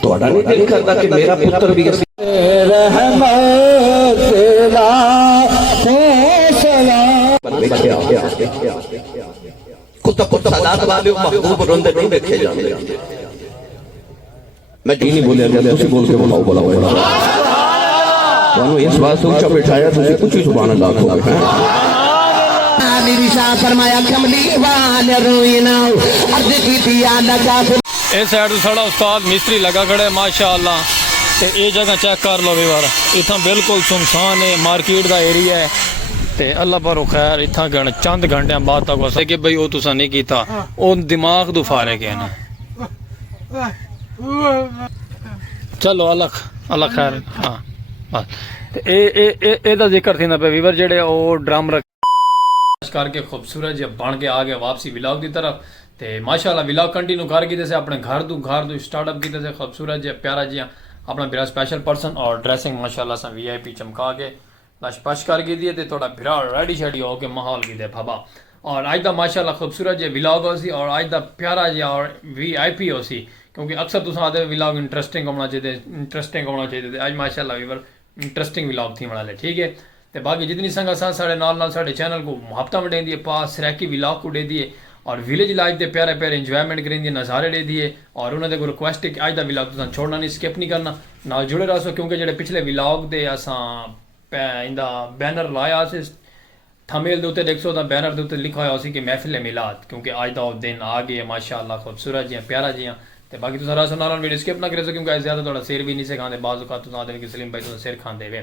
تھوڑا نہیں دل کرتا کہ میرا پتر بھی میں جی نہیں بولیا گیا تسی بول کے بلاؤ بلاؤ اس بات سے اونچا بٹھایا تسی کچھ ہی سبحان اللہ کھو گئے فرمایا کملی وال روئنا عرض کی دیا لگا اے سائڈ تو سڑا استاد مستری لگا کھڑے ماشاءاللہ تے اے جگہ چیک کر لو ویوار اتھاں بالکل سنسان ہے مارکیٹ دا ایریا ہے تے اللہ پر خیر اتھاں گھن چند گھنٹے بعد تک واسے کہ بھئی او تساں نہیں کیتا او دماغ دو فارغ ہے نا چلو اللہ خیر ہاں بس اے دا ذکر تھی نا پہ ویور جڑے او ڈرام رکھ کر کے خوبصورت جی بن کے آگے واپسی ولاگ دی طرف تے ماشاءاللہ ولاگ کنٹینیو کر کی سے اپنے گھر دو سٹارٹ اپ کی سے خوبصورت جی پیارا جی اپنا بھرا اسپیشل پرسن اور ڈریسنگ ماشاءاللہ سا وی آئی پی چمکا کے لش پش کر کے دیے تے تھوڑا بھرا ریڈی شیڈی ہو کے ماحول کی دے بھابا اور آج دا ماشاءاللہ خوبصورت جی ولاگ ہو سی اور آج دا پیارا جی اور وی آئی پی ہو سی کیونکہ اکثر تو آتے ولاگ انٹرسٹنگ ہونا چاہیے آج ماشاءاللہ ویور انٹرسٹنگ ولاگ تھی بنا لے ٹھیک ہے تے باقی جتنی سنگا ساڑھے نال ساڑھے چینل کو محبتہ میں دیں دیے پاس سریکی ولاگ کو دے دیے اور ویلیج لائف دے پیارے پیارے انجوائمنٹ کریں دیے نظارے دے دیے اور انہوں نے کو ریکویسٹ ہے کہ آج دا ولاگ تو چھوڑنا نہیں سکپ نہیں کرنا نال جڑے رہا سو کیونکہ جڑے پچھلے ولاگ دے اساں اندا بینر لایا سے تھمیل دے دیکھ سو دا بینر دے لکھا ہوا سی کہ محفل میلاد کیونکہ آج دا دن آ گئے ماشاءاللہ خوبصورت جی پیارا جی تے باقی تو سارا سنال ویڈیو سکپ نہ کرے سو کیونکہ زیادہ تھوڑا سیر بھی نہیں سے کھاندے بعض اوقات تو آدھے کہ سلیم بھائی تو سیر کھاندے وے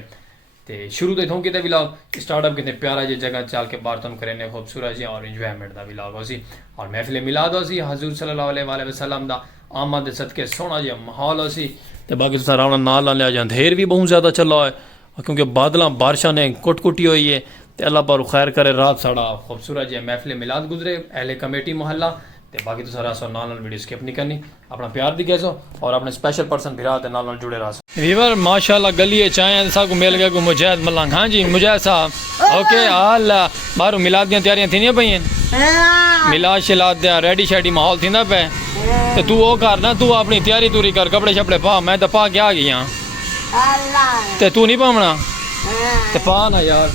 تے شروع تو اتھوں کیتے ولاگ سٹارٹ اپ کتنے پیارا جی جگہ چال کے بار تم کرنے خوبصورت جی اور انجوائمنٹ دا ولاگ ہو سی اور محفل میلاد ہو سی حضور صلی اللہ علیہ وآلہ وسلم دا آمد صدقے سونا جی ماحول ہو سی تے باقی تو سارا نال لیا جان دھیر بھی بہت زیادہ چلا ہے کیونکہ بادلاں بارشاں نے کٹ کٹی ہوئی ہے تے اللہ پر خیر کرے رات ساڑا خوبصورت جی محفل میلاد گزرے اہل کمیٹی محلہ تے باقی تو سارا سو نال ویڈیو سکپ نہیں کرنی اپنا پیار دی کہہ سو اور اپنے اسپیشل پرسن بھرا تے نال جڑے رہا سو ویور ماشاءاللہ گلی چائیں سا کو مل گیا کو مجاہد ملنگ ہاں جی مجاہد صاحب اوکے اللہ بارو میلاد دیاں تیاریاں تھینیاں پئیں میلاد شلاد دیا ریڈی شیڈی ماحول تھیندا پے تے تو او کر نا تو اپنی تیاری توری کر کپڑے شپڑے پا میں تے پا کے آ گئی ہاں تے تو نہیں پاونا تے پا نا یار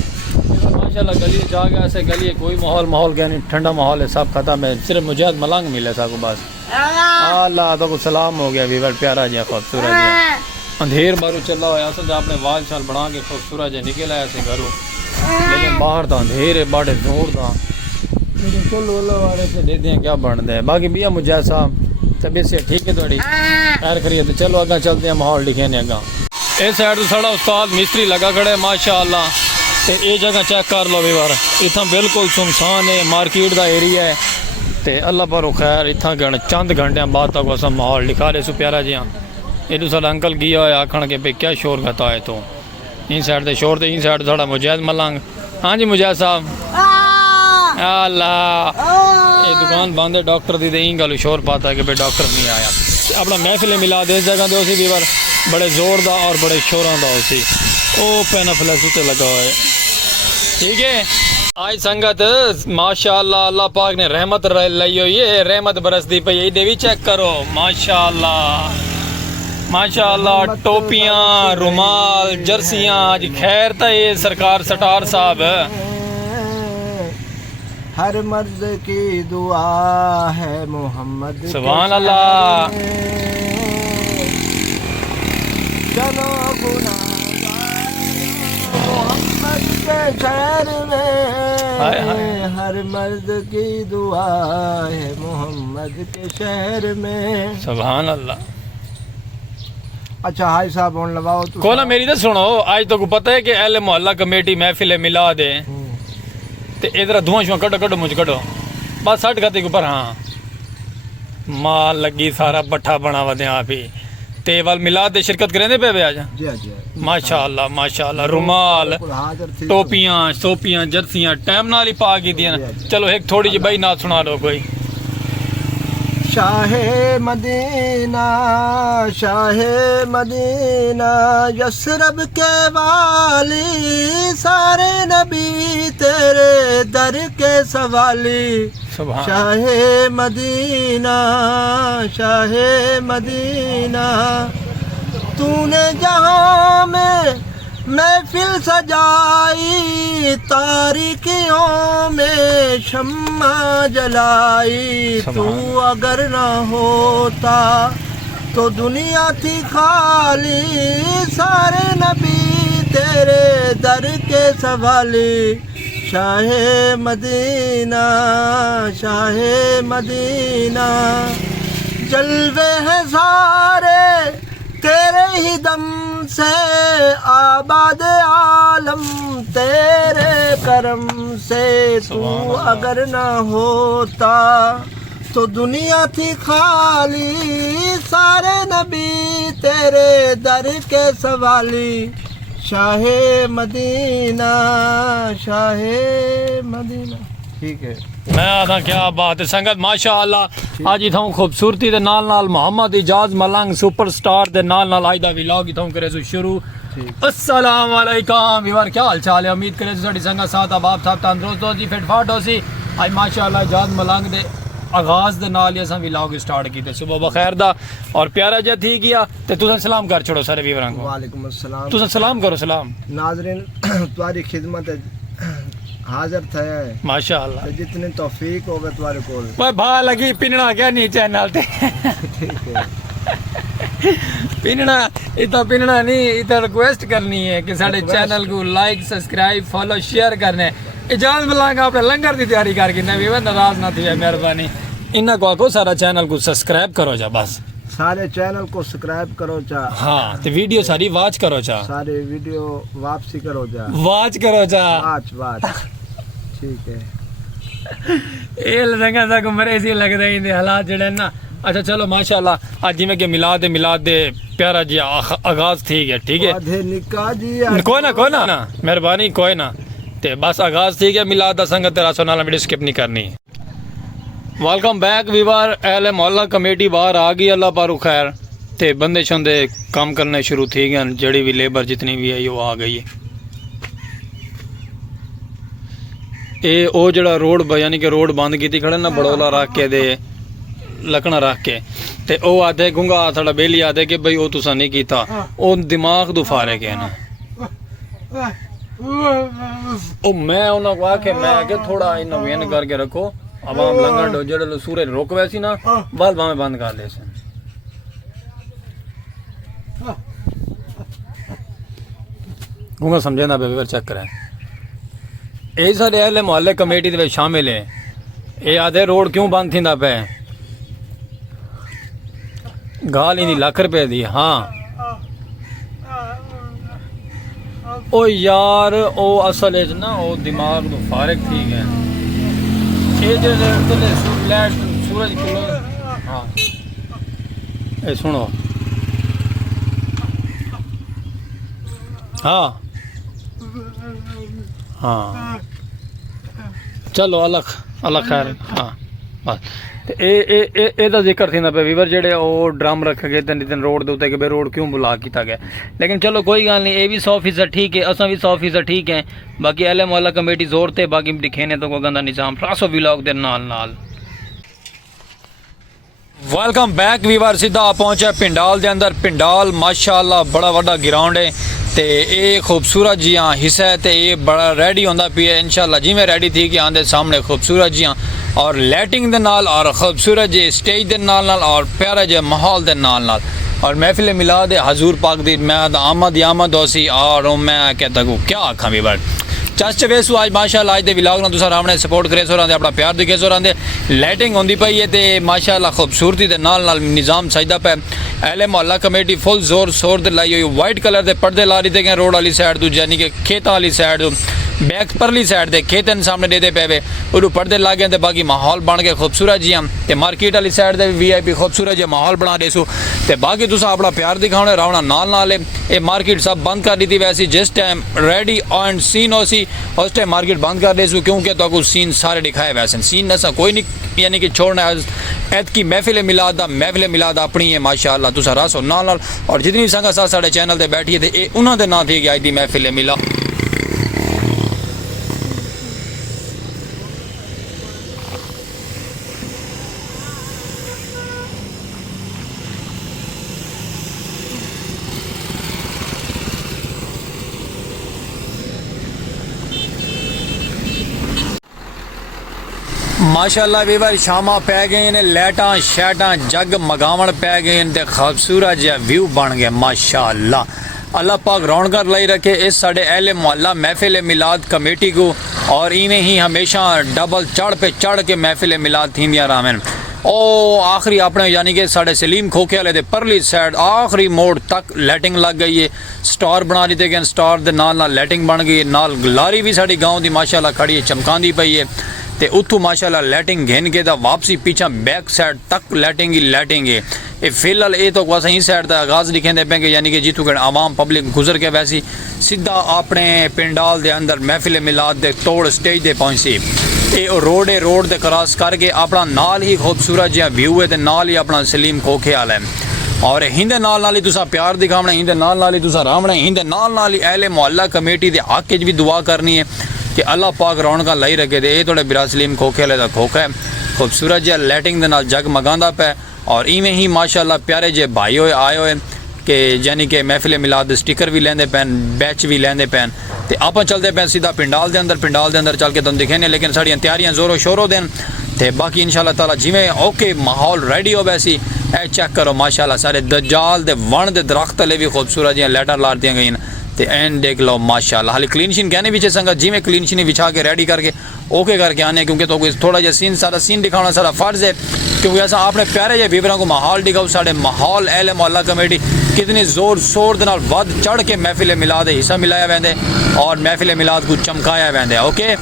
ماشاءاللہ گلی جا گیا ایسے گلی کوئی ماحول گیا نہیں ٹھنڈا ماحول ہے سب ختم ہے صرف مجاہد ملنگ ملے سا کو بس اللہ تو کو سلام ہو گیا ویور پیارا جی خوبصورت جی اندھیر بارو چلا ہوا اصل اپنے وال شال بنا کے خوبصورت جی نکل آیا سے گھروں لیکن باہر تھا اندھیر ہے باڑے زور تھا لیکن چلو اللہ والے سے دے دیں کیا بن دے باقی بیا مجاہد صاحب طبیعت سے ٹھیک ہے تھوڑی خیر کریے تو چلو اگاں چلتے ہیں ماحول لکھے اگاں اے سائڈ تو سڑا استاد مستری لگا کھڑے ماشاءاللہ تے اے جگہ چیک کر لو ویوار اتھاں بالکل سنسان ہے مارکیٹ دا ایریا ہے تے اللہ پر خیر اتھاں گھن چند گھنٹے بعد تک واسا ماحول لکھا رہے سو پیارا جی یہ تو ساڈا انکل گیا ہوا آکھن کے بھئی کیا شور گھتا ہے تو ان سائڈ تے شور تے ان سائڈ ساڈا مجاہد ملنگ ہاں جی مجاہد صاحب اللہ یہ دکان بند ہے ڈاکٹر دی تے این گل شور پاتا ہے کہ بھئی ڈاکٹر نہیں آیا اپنا محفل میلاد اس جگہ دے اسی ویور بڑے زور دا اور بڑے شوراں دا اسی او پینا فلیکس تے لگا ہوا ہے ٹھیک ہے آج سنگت ماشاءاللہ اللہ پاک نے رحمت لائی ہوئی ہے رحمت برسدی پئی ہے دیوی چیک کرو ماشاءاللہ ٹوپیاں رومال جرسیاں آج خیر تا یہ سرکار سٹار صاحب ہر مرد کی دعا ہے محمد سبحان اللہ چلو محمد کے شہر میں ہر مرد کی دعا ہے محمد کے شہر میں سبحان اللہ اچھا ہائی صاحب ہون لواؤ تو کولا میری تو سنو آج تو کو پتہ ہے کہ اہل محلہ کمیٹی محفل میلاد ہے تے ادھر دھواں شواں کڈو مجھ کڈو بس سٹ گتے کے اوپر ہاں مال لگی سارا پٹھا بنا وا دے آپ ہی تے وال میلاد دے شرکت کریں دے پے آج ماشاءاللہ رومال ٹوپیاں سوپیاں جرسیاں ٹائم نال ہی پا کی دیاں چلو ایک تھوڑی جی بھائی نات سنا دو کوئی شاہ مدینہ شاہ مدینہ یثرب کے والی سارے نبی تیرے در کے سوالی سبحان شاہ مدینہ شاہ مدینہ تو نے جہاں میں محفل سجائی تاریکیوں میں شمع جلائی تو اگر نہ ہوتا تو دنیا تھی خالی سارے نبی تیرے در کے سوالی شاہ مدینہ شاہ مدینہ جلوے ہیں سارے تیرے ہی دم سے آباد عالم تیرے کرم سے تو اگر نہ ہوتا تو دنیا تھی خالی سارے نبی تیرے در کے سوالی شاہ مدینہ شاہ مدینہ ٹھیک ہے میں آتا کیا بات ہے سنگت ماشاءاللہ آج اتھاں خوبصورتی دے نال نال محمد اجاز ملنگ سپر سٹار دے نال نال آج دا ویلاگ اتھاں کرے سو شروع السلام علیکم ویور کیا حال چال ہے امید کرے سو ساڈی سنگت ساتھ اب آپ سب تندرست ہو جی فٹ فاٹ ہو سی آج ماشاءاللہ اجاز ملنگ دے آغاز دے نال اساں ویلاگ سٹارٹ کیتے صبح بخیر دا اور پیارا جا تھی گیا تے تساں سلام کر چھڑو سارے ویوراں کو وعلیکم السلام تساں سلام کرو سلام ناظرین تمہاری خدمت حاضر تھے ماشاءاللہ جتنی توفیق ہوگا تمہارے کول اوے بھا لگی پننا کیا نہیں چینل تے ٹھیک ہے پننا اتنا پننا نہیں اتنا ریکویسٹ کرنی ہے کہ سارے چینل کو لائک سبسکرائب فالو شیئر کرنے اجازت ملنگ آپ نے لنگر دی تیاری کر کے نبی ناراض نہ تھی مہربانی انہاں کو آکو سارا چینل کو سبسکرائب کرو جا بس سارے چینل کو سبسکرائب کرو چا ہاں تے ویڈیو ساری واچ کرو چا سارے ویڈیو واپسی کرو جا واچ کرو چا واچ ٹھیک ہے اے لگا سا کو مرے سی لگدا ہے حالات جڑے نا اچھا چلو ماشاءاللہ آج جی میں کہ میلاد دے پیارا جی آغاز تھی گیا ٹھیک ہے آدھے نکاح جی کوئی نا مہربانی کوئی نا تے بس آغاز تھی گیا میلاد دا سنگت تیرا سو نالا ویڈیو سکپ نہیں کرنی ویلکم بیک ویور اہل محلہ کمیٹی باہر آ گئی اللہ پارو خیر تے بندے شندے کام کرنے شروع تھی گئے جڑی بھی لیبر جتنی بھی ہے وہ آ گئی ہے اے او جڑا روڈ یعنی کہ روڈ بند کی تھی کھڑے نا بڑولا رکھ کے دے لکڑا رکھ کے تے او آدھے گنگا تھوڑا بیلی آدھے کہ بھئی او تسا نہیں کیتا او دماغ دو فارے کے نا او میں انہوں کو آکے میں آگے تھوڑا انہوں وین کر کے رکھو عوام لنگا ڈو جڑے سورے روک ویسی نا بال باہیں بند کر لے سن گنگا سمجھے نا بیور چیک کریں اے سارے اہل محلے کمیٹی دے شامل ہیں اے آدھے روڈ کیوں بند تھی نہ پہ گال ہی نہیں ₹1,00,000 دی ہاں او یار او اصل ہے نا او دماغ تو فارغ تھی گئے اے جو لائٹ سورج کلو ہاں اے سنو ہاں ہاں چلو اللہ خیر ہاں بس اے دا ذکر تھی نا پہ ویور جڑے او ڈرم رکھ گئے تن روڈ دے کہ بے روڈ کیوں بلا کیتا گیا لیکن چلو کوئی گل نہیں اے بھی 100% ٹھیک ہے اساں بھی 100% ٹھیک ہیں باقی اہل محلہ کمیٹی زور تے باقی دکھینے تو کوئی گندا نظام راسو ویلاگ دے نال ویلکم بیک ویور سیدھا پہنچا پنڈال دے اندر پنڈال ماشاءاللہ بڑا وڈا گراؤنڈ ہے تے اے خوبصورت جیاں حصہ ہے تے اے بڑا ریڈی ہوندا پیا انشاءاللہ جی میں ریڈی تھی کہ آندے سامنے خوبصورت جیاں اور لائٹنگ دے نال اور خوبصورت جی سٹیج دے نال اور پیارا جے ماحول دے نال اور محفل میلاد حضور پاک دی میں آمد ہوسی اور میں کہتا ہوں کیا آکھاں بھی بڑھ چس ویسو آج ماشاءاللہ آج دے ولاگ نہ تساں رامنے سپورٹ کرے سو راندے اپنا پیار دکھے سو راندے لائٹنگ ہوندی پئی ہے تے ماشاءاللہ خوبصورتی دے نال نظام سجدا پہ اہل محلہ کمیٹی فل زور شور دے لائی ہوئی وائٹ کلر دے پردے لا رہی تے روڈ والی سائڈ تو یعنی کہ کھیتاں والی سائڈ بیک پرلی سائڈ دے کھیتن سامنے دے دے پے وے اُڑو پردے لاگے تے باقی ماحول بن کے خوبصورت جیاں تے مارکیٹ والی سائڈ دے وی آئی پی خوبصورت جے ماحول بنا دے سو تے باقی تساں اپنا پیار دکھاونے راونا نال اے مارکیٹ سب بند کر دیتی ویسی جس ٹائم ریڈی اینڈ سین ہو سی اس ٹائم مارکیٹ بند کر دے سو کیونکہ تو کو سین سارے دکھائے ویسے سین نسا کوئی نہیں یعنی کہ چھوڑنا ایتکی محفل میلاد اپنی ہے ماشاءاللہ تسا رسو نال نال اور جتنی سنگت ساتھ ساڑے چینل تے بیٹھی ہے تے اے انہاں دے نام تھی گئی دی محفل میلاد. ماشاءاللہ ویور شامہ پہ گئے نے لیٹاں شیٹاں جگ مگاون پہ گئے تے خوبصورت جہا ویو بن گیا ماشاءاللہ. اللہ پاک رونقاں لائی رکھے اس ساڑے اہل محلہ محفل میلاد کمیٹی کو اور ایویں ہی ہمیشہ ڈبل چڑھ پہ چڑھ کے محفل میلاد تھیندیاں رامن. او آخری اپنے یعنی کہ ساڑے سلیم کھوکھے والے دے پرلی سائڈ آخری موڑ تک لائٹنگ لگ گئی ہے. سٹار بنا دیتے گئے سٹار دے نال نال لائٹنگ بن گئی نال گلاری بھی ساڑی گاؤں دی ماشاءاللہ کھڑی ہے چمکاندی پئی ہے تے اتھو ماشاءاللہ لائٹنگ گھن کے دا واپسی پیچھا بیک سائڈ تک لائٹنگ ہے. اے فی الحال اے تو واسا ہی سائڈ دا آغاز لکھیں دے پیں گے یعنی کہ جیتو کہ عوام پبلک گزر کے ویسی سیدھا اپنے پنڈال دے اندر محفل میلاد دے توڑ سٹیج دے پہنچی. اے روڈ دے کراس کر کے اپنا نال ہی خوبصورت جہاں ویو ہے تے نال ہی اپنا سلیم کھوکھے والا ہے اور ہندے نال ہی تسا پیار دکھاونا ہندے نال ہی تسا رامنا ہندے نال ہی اہل محلہ کمیٹی دے حق وچ بھی دعا کرنی ہے کہ اللہ پاک رونقاں لائی رکھے دے. اے تھوڑے برا سلیم کھوکھے والے دا کھوکھا ہے خوبصورت جہا لائٹنگ دے نال جگ مگاندا پہ اور ایویں ہی ماشاءاللہ پیارے جے بھائی ہوئے آئے ہوئے کہ یعنی کہ محفل میلاد سٹیکر بھی لیندے پین بیچ بھی لیندے پین تے آپاں چلتے پین سیدھا پنڈال دے اندر چل کے تم دکھینے لیکن ساڑیاں تیاریاں زور و شورو دین تے باقی انشاءاللہ تعالی جویں اوکے ماحول ریڈی ہو ویسی اے چیک کرو ماشاءاللہ سارے دجال دے ون دے درخت لے بھی خوبصورت جہاں لائٹاں لار دیاں گئیں تے این دیکھ لو ماشاءاللہ حالی کلین شین کہنے بھی سنگت جی میں کلین شینی بچھا کے ریڈی کر کے اوکے کر کے آنے کیونکہ تو تھوڑا جہا سین دکھانا سارا فرض ہے کیونکہ ایسا آپ نے پیارے جہاں بیبروں کو ماحول دکھاؤ سارے ماحول اہل محلہ کمیٹی کتنی زور شور دے نال ود چڑھ کے محفل میلاد حصہ ملایا ویندے اور محفل میلاد کو چمکایا ویندے. اوکے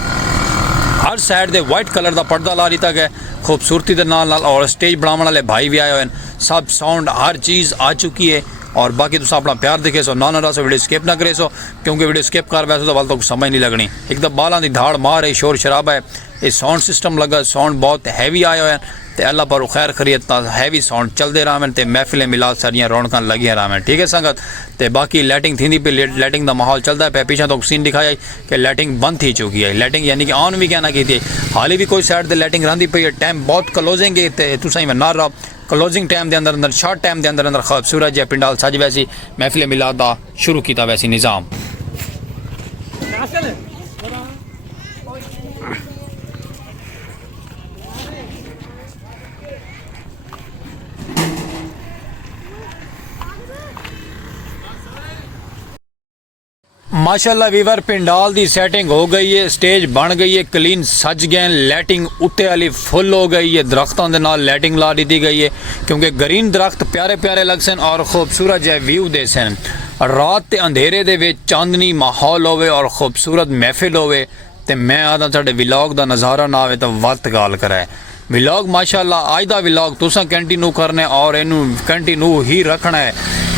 ہر سائڈ دے وائٹ کلر دا پردہ لا دیتا گیا خوبصورتی دے نال اور سٹیج بناون والے بھائی بھی آئے ہوئے سب ساؤنڈ ہر چیز آ چکی ہے اور باقی تو اپنا پیار دکھے سو نہ رہا سو ویڈیو اسکیپ نہ کرے سو کیونکہ ویڈیو اسکیپ کر ویسے تو وال تو سمجھ نہیں لگنی ایک دم بالاں دی دھاڑ مار ہے شور شرابہ ہے. یہ ساؤنڈ سسٹم لگا ساؤنڈ بہت ہیوی آئے ہوئے تے اللہ پر خیر خیریت ہیوی ساؤنڈ چلتے رہے تے محفل میلاد ساریاں رونقاں لگیاں رہے ٹھیک ہے سنگت تے باقی لائٹنگ تھیندی پہ لائٹنگ دا ماحول چلتا ہے پہ پیچھے تو سین دکھایا کہ لائٹنگ بند تھی چکی ہے لائٹنگ یعنی کہ آن بھی کہنا کی تھی حالی بھی کوئی سائڈ دے لائٹنگ رہندی پئی ہے ٹائم بہت کلوزنگ ہے تے تساں میں نہ رہو کلوزنگ ٹائم دے اندر شارٹ ٹائم دے اندر خوبصورت جہاں پنڈال سج ویسی محفل میلاد دا شروع کیتا ویسی نظام. ماشاءاللہ ویور پنڈال دی سیٹنگ ہو گئی ہے سٹیج بن گئی ہے کلین سج گئے لائٹنگ اتے والی فل ہو گئی ہے درختوں دے نال لائٹنگ لا دی گئی ہے کیونکہ گرین درخت پیارے پیارے لگ سن اور خوبصورت جہ ویو دے سن رات تے اندھیرے دے وچ چاندنی ماحول ہوئے اور خوبصورت محفل ہوئے تے میں آدھا ساڈے ولاگ دا نظارہ نہ آوے تو وقت گال کرے ولاگ ماشاءاللہ آج دا ولاگ تساں کنٹینیو کرنے اور اینو کنٹینیو ہی رکھنا ہے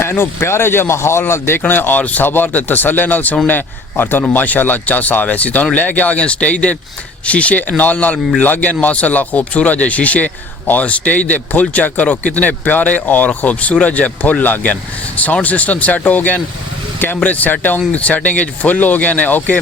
اینو پیارے جے ماحول نال دیکھنے اور صبر تے تسلے نال سننے اور تانوں ماشاءاللہ چس آوے سی تانوں لے کے آ گئے سٹیج دے شیشے نال لگ گئے ماشاءاللہ خوبصورت جے شیشے اور سٹیج دے پھول چیک کرو کتنے پیارے اور خوبصورت جے پھول لگ گئے ساؤنڈ سسٹم سیٹ ہو گئے کیمرے سیٹنگ فل ہو گئے اوکے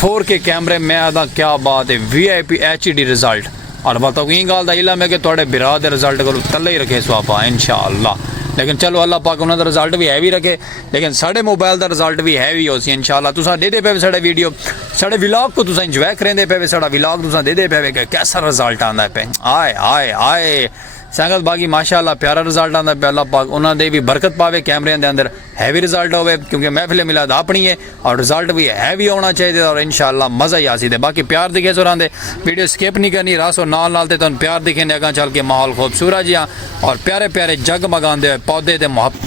4K کیمرے میں آدھا کیا بات ہے VIP HD رزلٹ اور بتاؤ یہ گال دا علم ہے کہ تھوڑے برا دے رزلٹ کو تلے ہی رکھے سواپا انشاءاللہ لیکن چلو اللہ پاک انہوں دا رزلٹ بھی ہیوی رکھے لیکن ساڑھے موبائل دا رزلٹ بھی ہیوی ہو سی انشاءاللہ تساں دے دے پہ ساڑھے ویڈیو ساڑھے ولاگ کو تساں انجوائے کریں دے پہ ساڑھا ولاگ تساں دے دے پہ کہ کیسا رزلٹ آندا ہے پہ آئے آئے آئے سنگت باقی ماشاءاللہ پیارا رزلٹ آندا پہ اللہ پاک انہوں دے بھی برکت پاوے کیمرے دے اندر ہیوی رزلٹ ہوئے کیونکہ محفل میلاد اپنی ہے اور رزلٹ بھی ہیوی ہونا چاہیے اور انشاءاللہ مزہ ہی آسی دے باقی پیار دکھے سو راندے ویڈیو اسکیپ نہیں کرنی راسو نال نال تے تن پیار دکھے اگاں چل کے ماحول خوبصورت جہاں اور پیارے پیارے جگ مگاندے ہوئے پودے تے محبت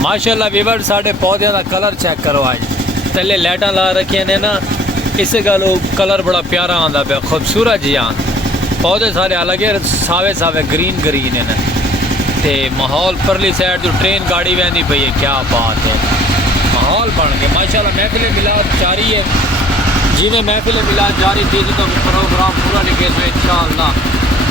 ماشاءاللہ ویور ساڑھے پودے دا کلر چیک کرو آج تلے لائٹاں لا رکھے نے نا اسے گالو کلر بڑا پیارا آندا پہ خوبصورت جہاں پودے سارے الگ ہے ساوے ساوے گرین گرین ہیں تے ماحول پرلی سائڈ جو ٹرین گاڑی ویندی پئی ہے کیا بات ہے ماحول بن کے ماشاءاللہ محفل میلاد جاری ہے جی میں محفل میلاد جاری تھی تو پروگرام پورا لکھے سو انشاءاللہ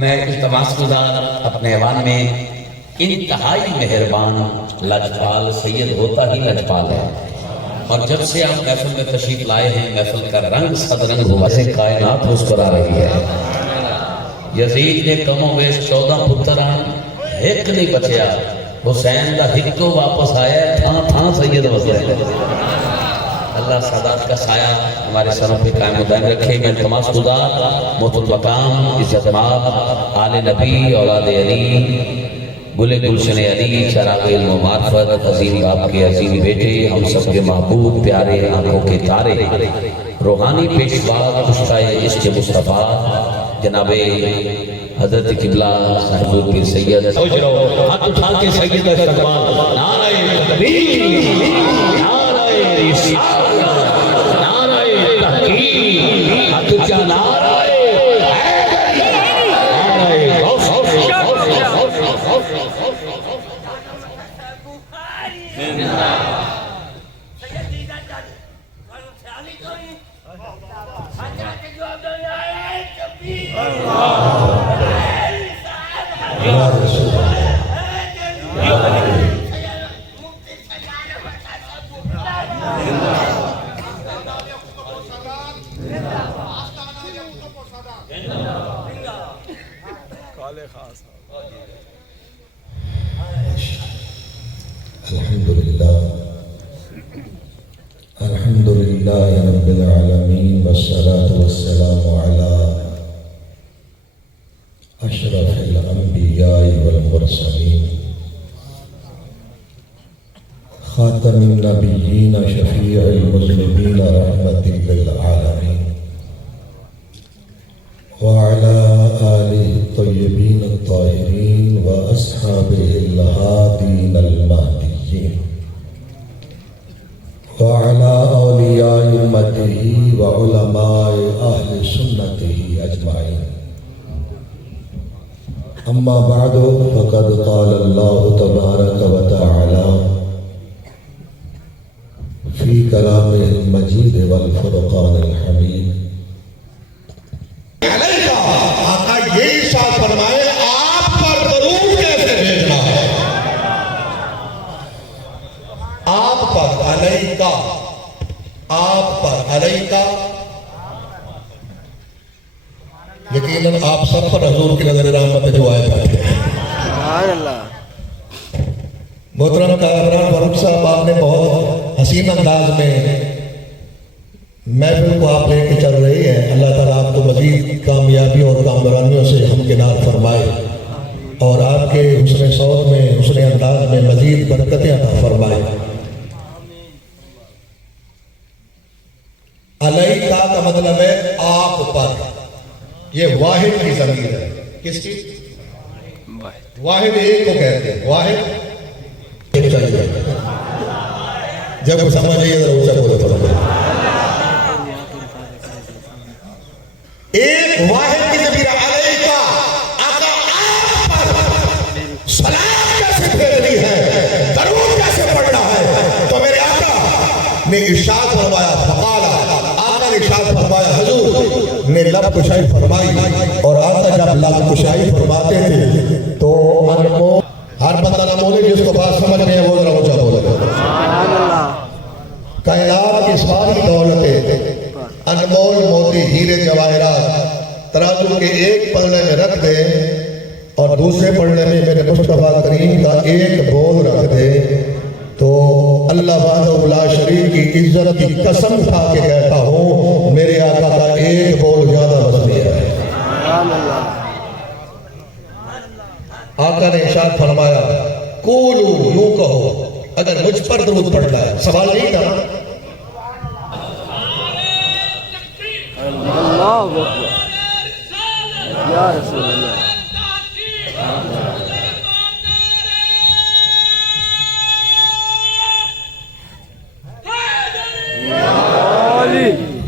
میں التماس گزار اپنے ایوان میں انتہائی مہربان لجپال سید ہوتا ہی لجپال ہے، اور جب سے آپ محفل میں تشریف لائے ہیں محفل کا رنگ صد رنگ ہوا سے کائنات مسکرا رہی ہے۔ یزید نے کم و بیش 14 پتر آن، ایک نہیں بچیا، حسین دا ہک تو واپس آیا ہے، تھاں سید وزر ہے۔ اللہ سادات کا سایہ ہمارے سروں پہ قائم و دائم رکھے۔ میں التماس گزار محترم مقام عزت مآب آل نبی اولاد علی گلے گلشن علی چراغ علم و معرفت عظیم آپ کے عظیم بیٹے ہم سب کے محبوب پیارے آنکھوں کے تارے روحانی پیشوا کشتہ عشق مصطفیٰ جناب حضرت قبلہ حضور پیر سید سوچ رہو ہاتھ اٹھا کے سید کا استقبال نعرہ تکبیر نعرہ رسالت نعرہ تحقیق ہاتھ اٹھا نعرہ الحمد لله رب العالمين والصلاة والسلام على أشرف الأنبياء والمرسلين خاتم النبيين شفيع المذنبين رحمة للعالمين وعلى آله الطيبين الطاهرين وأصحابه الهادين المهديين وعلى أولياء أمته وعلماء أهل سنته أجمعين أما بعد فقد قال الله تبارك وتعالى في كلامه المجيد والفرقان الحميد آقا یہ ارشاد فرمائے آپ پر درود کیسے بھیجنا ہے؟ آپ پر علیکہ آپ پر علیکہ یقیناً آپ سب پر حضور کی نظر رحمت جو آئے بیٹھے ہیں۔ سبحان اللہ۔ محترم کامران فاروق صاحب آپ نے بہت حسین انداز میں محفل کو آپ لے کے چل رہی ہے۔ اللہ تعالیٰ آپ کو مزید کامیابی اور کامرانیوں سے ہمکنار فرمائے اور آپ کے حسن صوت میں حسن انداز میں مزید برکتیں عطا فرمائے۔ علیکہ کا مطلب ہے آپ پر، یہ واحد کی ضمیر ہے۔ کس کی؟ واحد ایک کو کہتے ہیں، واحد ایک چاہیے۔ جب کو سمجھ آئیے ذرا اونچا بولو تھوڑا۔ ایک واحد کی ضمیر علیکہ، آقا آپ پر سلام کیسے بھیجنی ہے، درود کیسے نے ارشاد فرمایا فقالا، آقا نے ارشاد فرمایا، حضور نے لب کشائی فرمائی، اور آقا جب لب کشائی فرماتے تھے تو انمول، ہر بندہ نہ بولے جس کو بات سمجھ میں ہے وہ ذرا اونچا بولے. کائنات کی ساری دولتیں، انمول موتی ہیرے جواہرات ترازو کے ایک پلڑے میں رکھ دے اور دوسرے پلڑے میں میرے مصطفیٰ کریم کا ایک بول رکھ دے تو اللہ وحدہ لا شریک کی عزت کی قسم کھا کے کہتا ہوں میرے آقا کا ایک بول زیادہ وزنی ہے. آقا نے ارشاد فرمایا قولو، یوں کہو اگر مجھ پر درود پڑھنا ہے. سوال نہیں تھا نا؟ اللہ اکبر یا رسول اللہ.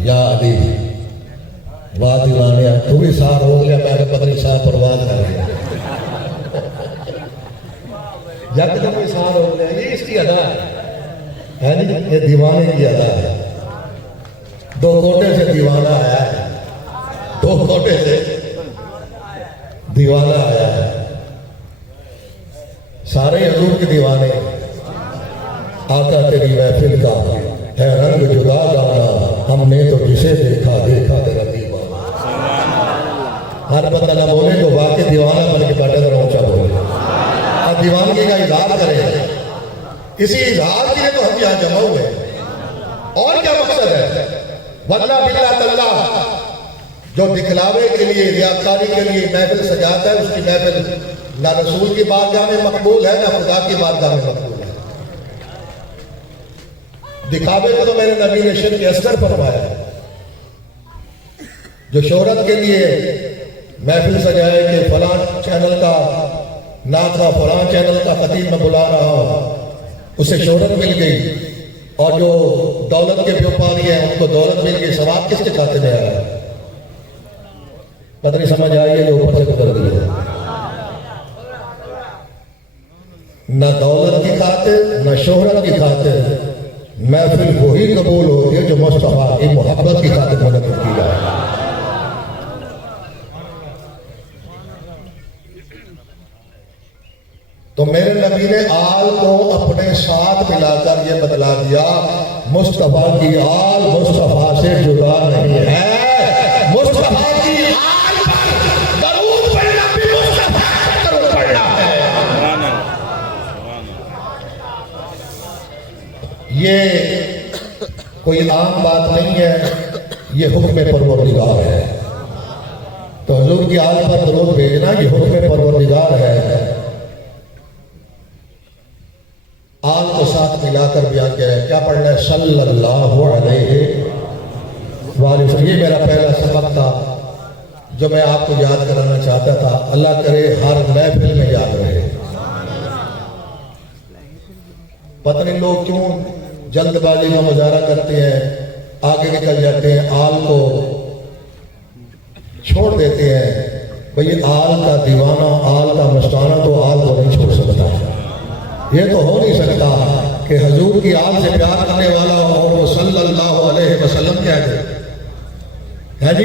یا علی واہ دیوانے، تو بھی سار ہو گیا، میں نے پتنی صاحب پرواد کر گیا. یک دم بھی سار ہو گیا. یہ اس کی ادا ہے نہیں، یہ دیوانے کی ادا ہے. دو کوٹے سے دیوانہ آیا ہے، دو کوٹے سے دیوانہ آیا ہے. سارے حضور کے دیوانے. آقا تیری محفل کا ہے رنگ جدا گانا، ہم نے تو جسے دیکھا دیکھا تیرا دیوانہ. ہر بندہ نہ بولے تو واقعی دیوانہ بن کے بیٹھے ذرا اونچا بولے اور دیوانگی کا اظہار کرے. اسی اظہار کے لیے تو ہم یہاں جمع ہوئے. اور کیا مقصد ہے؟ واللہ باللہ تاللہ جو دکھلاوے کے لیے، ریاکاری کے لیے محفل سجاتا ہے اس کی محفل نہ رسول کی بارگاہ میں مقبول ہے نہ خدا کی بارگاہ میں مقبول ہے. دکھاوے کو تو میرے نبی نے شرک اصغر فرمایا. جو شہرت کے لیے محفل سجائے کہ فلاں چینل کا ناخواہ فلاں چینل کا خطیب میں بلا رہا ہوں، اسے شہرت مل گئی، اور جو دولت کے بیوپاری ہیں ان کو دولت مل گئی، ثواب کس کے کھاتے میں آیا؟ پتہ نہیں سمجھ آئی ہے جو اوپر سے گزر گئی ہے. نہ دولت کی خاطر نہ شہرت کی خاطر محفل وہی قبول ہوتی ہے جو مصطفیٰ کی محبت کی خاطر مدد کی جائے. تو میرے نبی نے آل کو اپنے ساتھ ملا کر یہ بتلا دیا مصطفیٰ کی آل مصطفیٰ سے جدا نہیں ہے. مصطفیٰ کی آل پر درود پڑھنا بھی مصطفیٰ کا درود پڑھنا ہے. یہ کوئی عام بات نہیں ہے، یہ حکم پروردگار ہے. تو حضور کی آل پر درود بھیجنا یہ حکم پروردگار ہے. آل کو ساتھ ملا کر بیان کیا ہے. کیا پڑھنا ہے؟ صلی اللہ علیہ وآلہ وسلم. یہ میرا پہلا سبق تھا جو میں آپ کو یاد کرانا چاہتا تھا. اللہ کرے ہر محفل میں یاد رہے. پتہ نہیں لوگ کیوں جلد بازی کا مظاہرہ کرتے ہیں، آگے نکل جاتے ہیں، آل کو چھوڑ دیتے ہیں. بھئی آل کا دیوانہ، آل کا مستانہ تو آل کو نہیں چھوڑ سکتا. یہ تو ہو نہیں سکتا کہ حضور کی آل سے پیار کرنے والا اور وہ صلی اللہ علیہ وسلم کہہ دے. ہے جی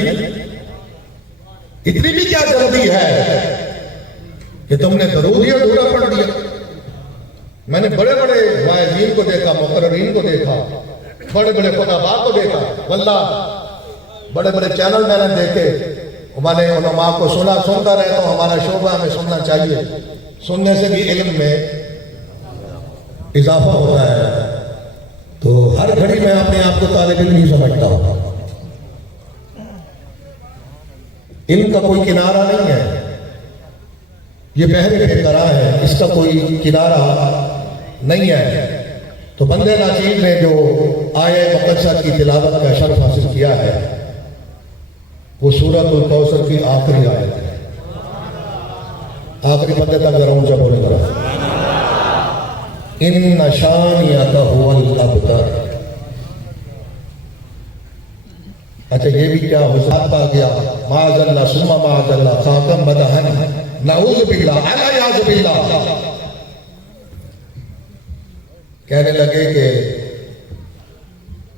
اتنی بھی کیا جلدی ہے کہ تم نے درود ہی ادھورا پڑھ دیا. میں نے بڑے بڑے واعظین کو دیکھا، مقررین کو دیکھا، بڑے بڑے خطباء کو دیکھا. واللہ بڑے بڑے چینل میں نے دیکھے. میں نے علماء کو سنتا رہتا ہوں. ہمارا شعبہ ہمیں سننا چاہیے. سننے سے بھی علم میں اضافہ ہوتا ہے. تو ہر گھڑی میں اپنے آپ کو طالب علم نہیں سمجھتا ہوں. علم کا کوئی کنارہ نہیں ہے، یہ بحر بے قرار ہے، اس کا کوئی کنارہ نہیں ہے. تو بندے ناچیز نے جو آیہ مقدسہ کی تلاوت کا شرف حاصل کیا ہے وہ سورۃ الکوثر کی آخری آیت ہے. آخری بندے تک ذرا اونچا بولے ذرا. ان شانئک هو الابتر. اچھا یہ بھی کیا حساب آ گیا؟ معاذ اللہ ثم معاذ اللہ خاکم مدہن نعوذ باللہ علیاذ باللہ. کہنے لگے کہ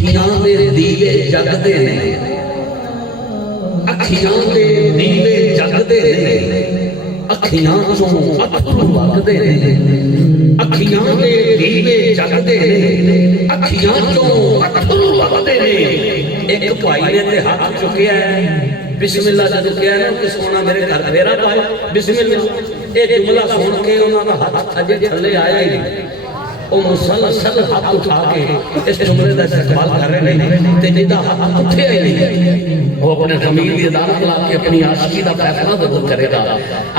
ਅੱਖੀਆਂ ਦੇ ਦੀਵੇ ਜਗਦੇ ਨੇ, ਅੱਖੀਆਂ ਦੇ ਦੀਵੇ ਜਗਦੇ ਨੇ, ਅੱਖੀਆਂ ਚੋਂ ਅੱਥਰੂ ਵਗਦੇ ਨੇ, ਅੱਖੀਆਂ ਦੇ ਦੀਵੇ ਜਗਦੇ ਨੇ, ਅੱਖੀਆਂ ਚੋਂ ਅੱਥਰੂ ਵਗਦੇ ਨੇ। ਇੱਕ ਭਾਈ ਨੇ ਤੇ ਹੱਥ ਚੁੱਕਿਆ ਬਿਸਮਿਲ੍ਲਾ ਜਦੋਂ ਕਿਹਾ ਨਾ ਕਿ ਸੋਨਾ ਮੇਰੇ ਘਰ ਫੇਰਾ ਪਾਏ ਬਿਸਮਿਲ੍ਲਾ, ਇਹ ਜੁਮਲਾ ਸੁਣ ਕੇ ਉਹਨਾਂ ਦਾ ਹੱਥ ਅਜੇ ਥੱਲੇ ਆਇਆ ਹੀ ਨਹੀਂ। ਉਹ ਮੁਸਲਸਲ ਹੱਥ ਉਠਾ ਕੇ ਇਸ ਜੁਮਲੇ ਦਾ ਇਸਤੇਮਾਲ ਕਰ ਰਹੇ ਨੇ ਤੇ ਜਿਹਦਾ ਹੱਥ ਉੱਠਿਆ ਹੀ ਨਹੀਂ ਉਹ ਆਪਣੇ ਜ਼ਮੀਰ ਦੀ ਅਦਾਲਤ ਲਾ ਕੇ ਆਪਣੀ ਆਸ਼ਕੀ ਦਾ ਫੈਸਲਾ ਜ਼ਰੂਰ ਕਰੇਗਾ। ਆ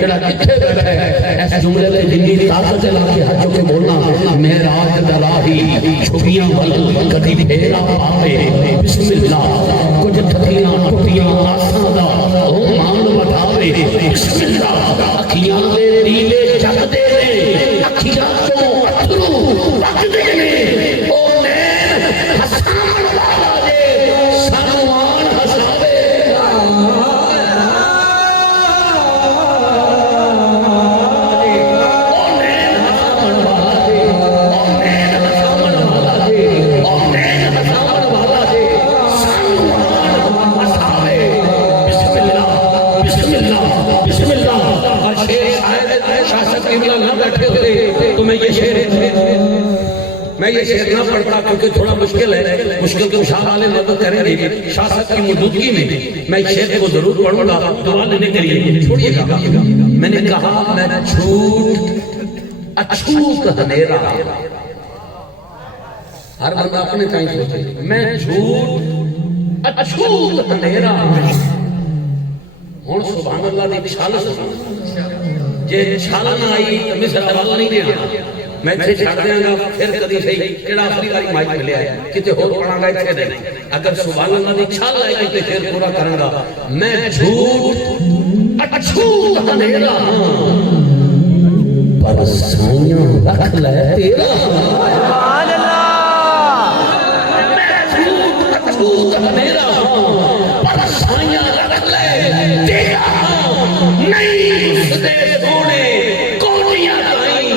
ਜਿਹੜਾ ਕਿੱਥੇ ਬੈਠਾ ਹੈ ਇਸ ਜੁਮਲੇ ਦੇ ਜਿੰਨੀ ਤਾਕਤ ਲਾ ਕੇ ਹੱਥ ਚੁੱਕ ਕੇ ਬੋਲਣਾ ਮਹਿਰਾਜ ਦਲਾਹੀ ਛੁਪੀਆਂ ਵੱਲ ਕਦੀ ਫੇਰਾ ਪਾਵੇ ਬਿਸਮਿਲ੍ਲਾ, ਕੁਝ ਥਕੀਆਂ ਟੁੱਟੀਆਂ ਆਸਾਂ ਦਾ ਉਹ ਮਾਣ ਵਟਾਵੇ ਬਿਸਮਿਲ੍ਲਾ। ਅੱਖੀਆਂ ਦੇ ਦੀਵੇ ਜਗਦੇ ਨੇ, ਅੱਖੀਆਂ ਚੋਂ ਅੱਥਰੂ ਵਗਦੇ ਨੇ, ਉਹ ਨੈਣ ਹਸਾਉਣ ਵਾਲਾ ਜੇ ਸਾਨੂੰ ਆਣ ਹਸਾਵੇ। ਉਹ ਨੈਣ ਹਸਾਉਣ ਵਾਲਾ ਜੇ, ਉਹ ਨੈਣ ਹਸਾਉਣ ਵਾਲਾ ਜੇ, ਉਹ ਨੈਣ ਹਸਾਉਣ ਵਾਲਾ ਜੇ ਸਾਨੂੰ ਆਣ ਹਸਾਵੇ। ਬਿਸਮਿਲ੍ਲਾ ਬਿਸਮਿਲ੍ਲਾ ਬਿਸਮਿਲ੍ਲਾ। اور شیر شاید شاست قبلہ نہ بیٹھے ہوتے تو میں یہ شیر نہ پڑھتا کیونکہ تھوڑا مشکل ہے، مشکل کو شاہ والے مدد کریں گے شاست کی موجودگی میں میں شیر کو ضرور پڑھوں گا دعا لینے کے لیے چھوڑیے گا۔ میں نے کہا میں جھوٹ اچھوت اندھیرا، ہر بندہ اپنے کہیں سوچے میں جھوٹ اچھوت اندھیرا ہوں سبحان اللہ دی چھال جے چھال نہ آئی تو مصر حوالہ نہیں دیا میں اتنے چھڑ دیا گا پھر کدی صحیح کیڑا آخری باری مائک ملیا ہے کتے اور پڑھا گا اتنے دے اگر سبحان اللہ دی چھال آئی تو پھر پورا کروں گا میں جھوٹ اچھوت اندھیرا پر سائیاں رکھ لے تیرا سبحان اللہ، میں جھوٹ اچھوت اندھیرا پر سائیاں رکھ لے تیرا نہیں اس دے سونے کونیاں تائیں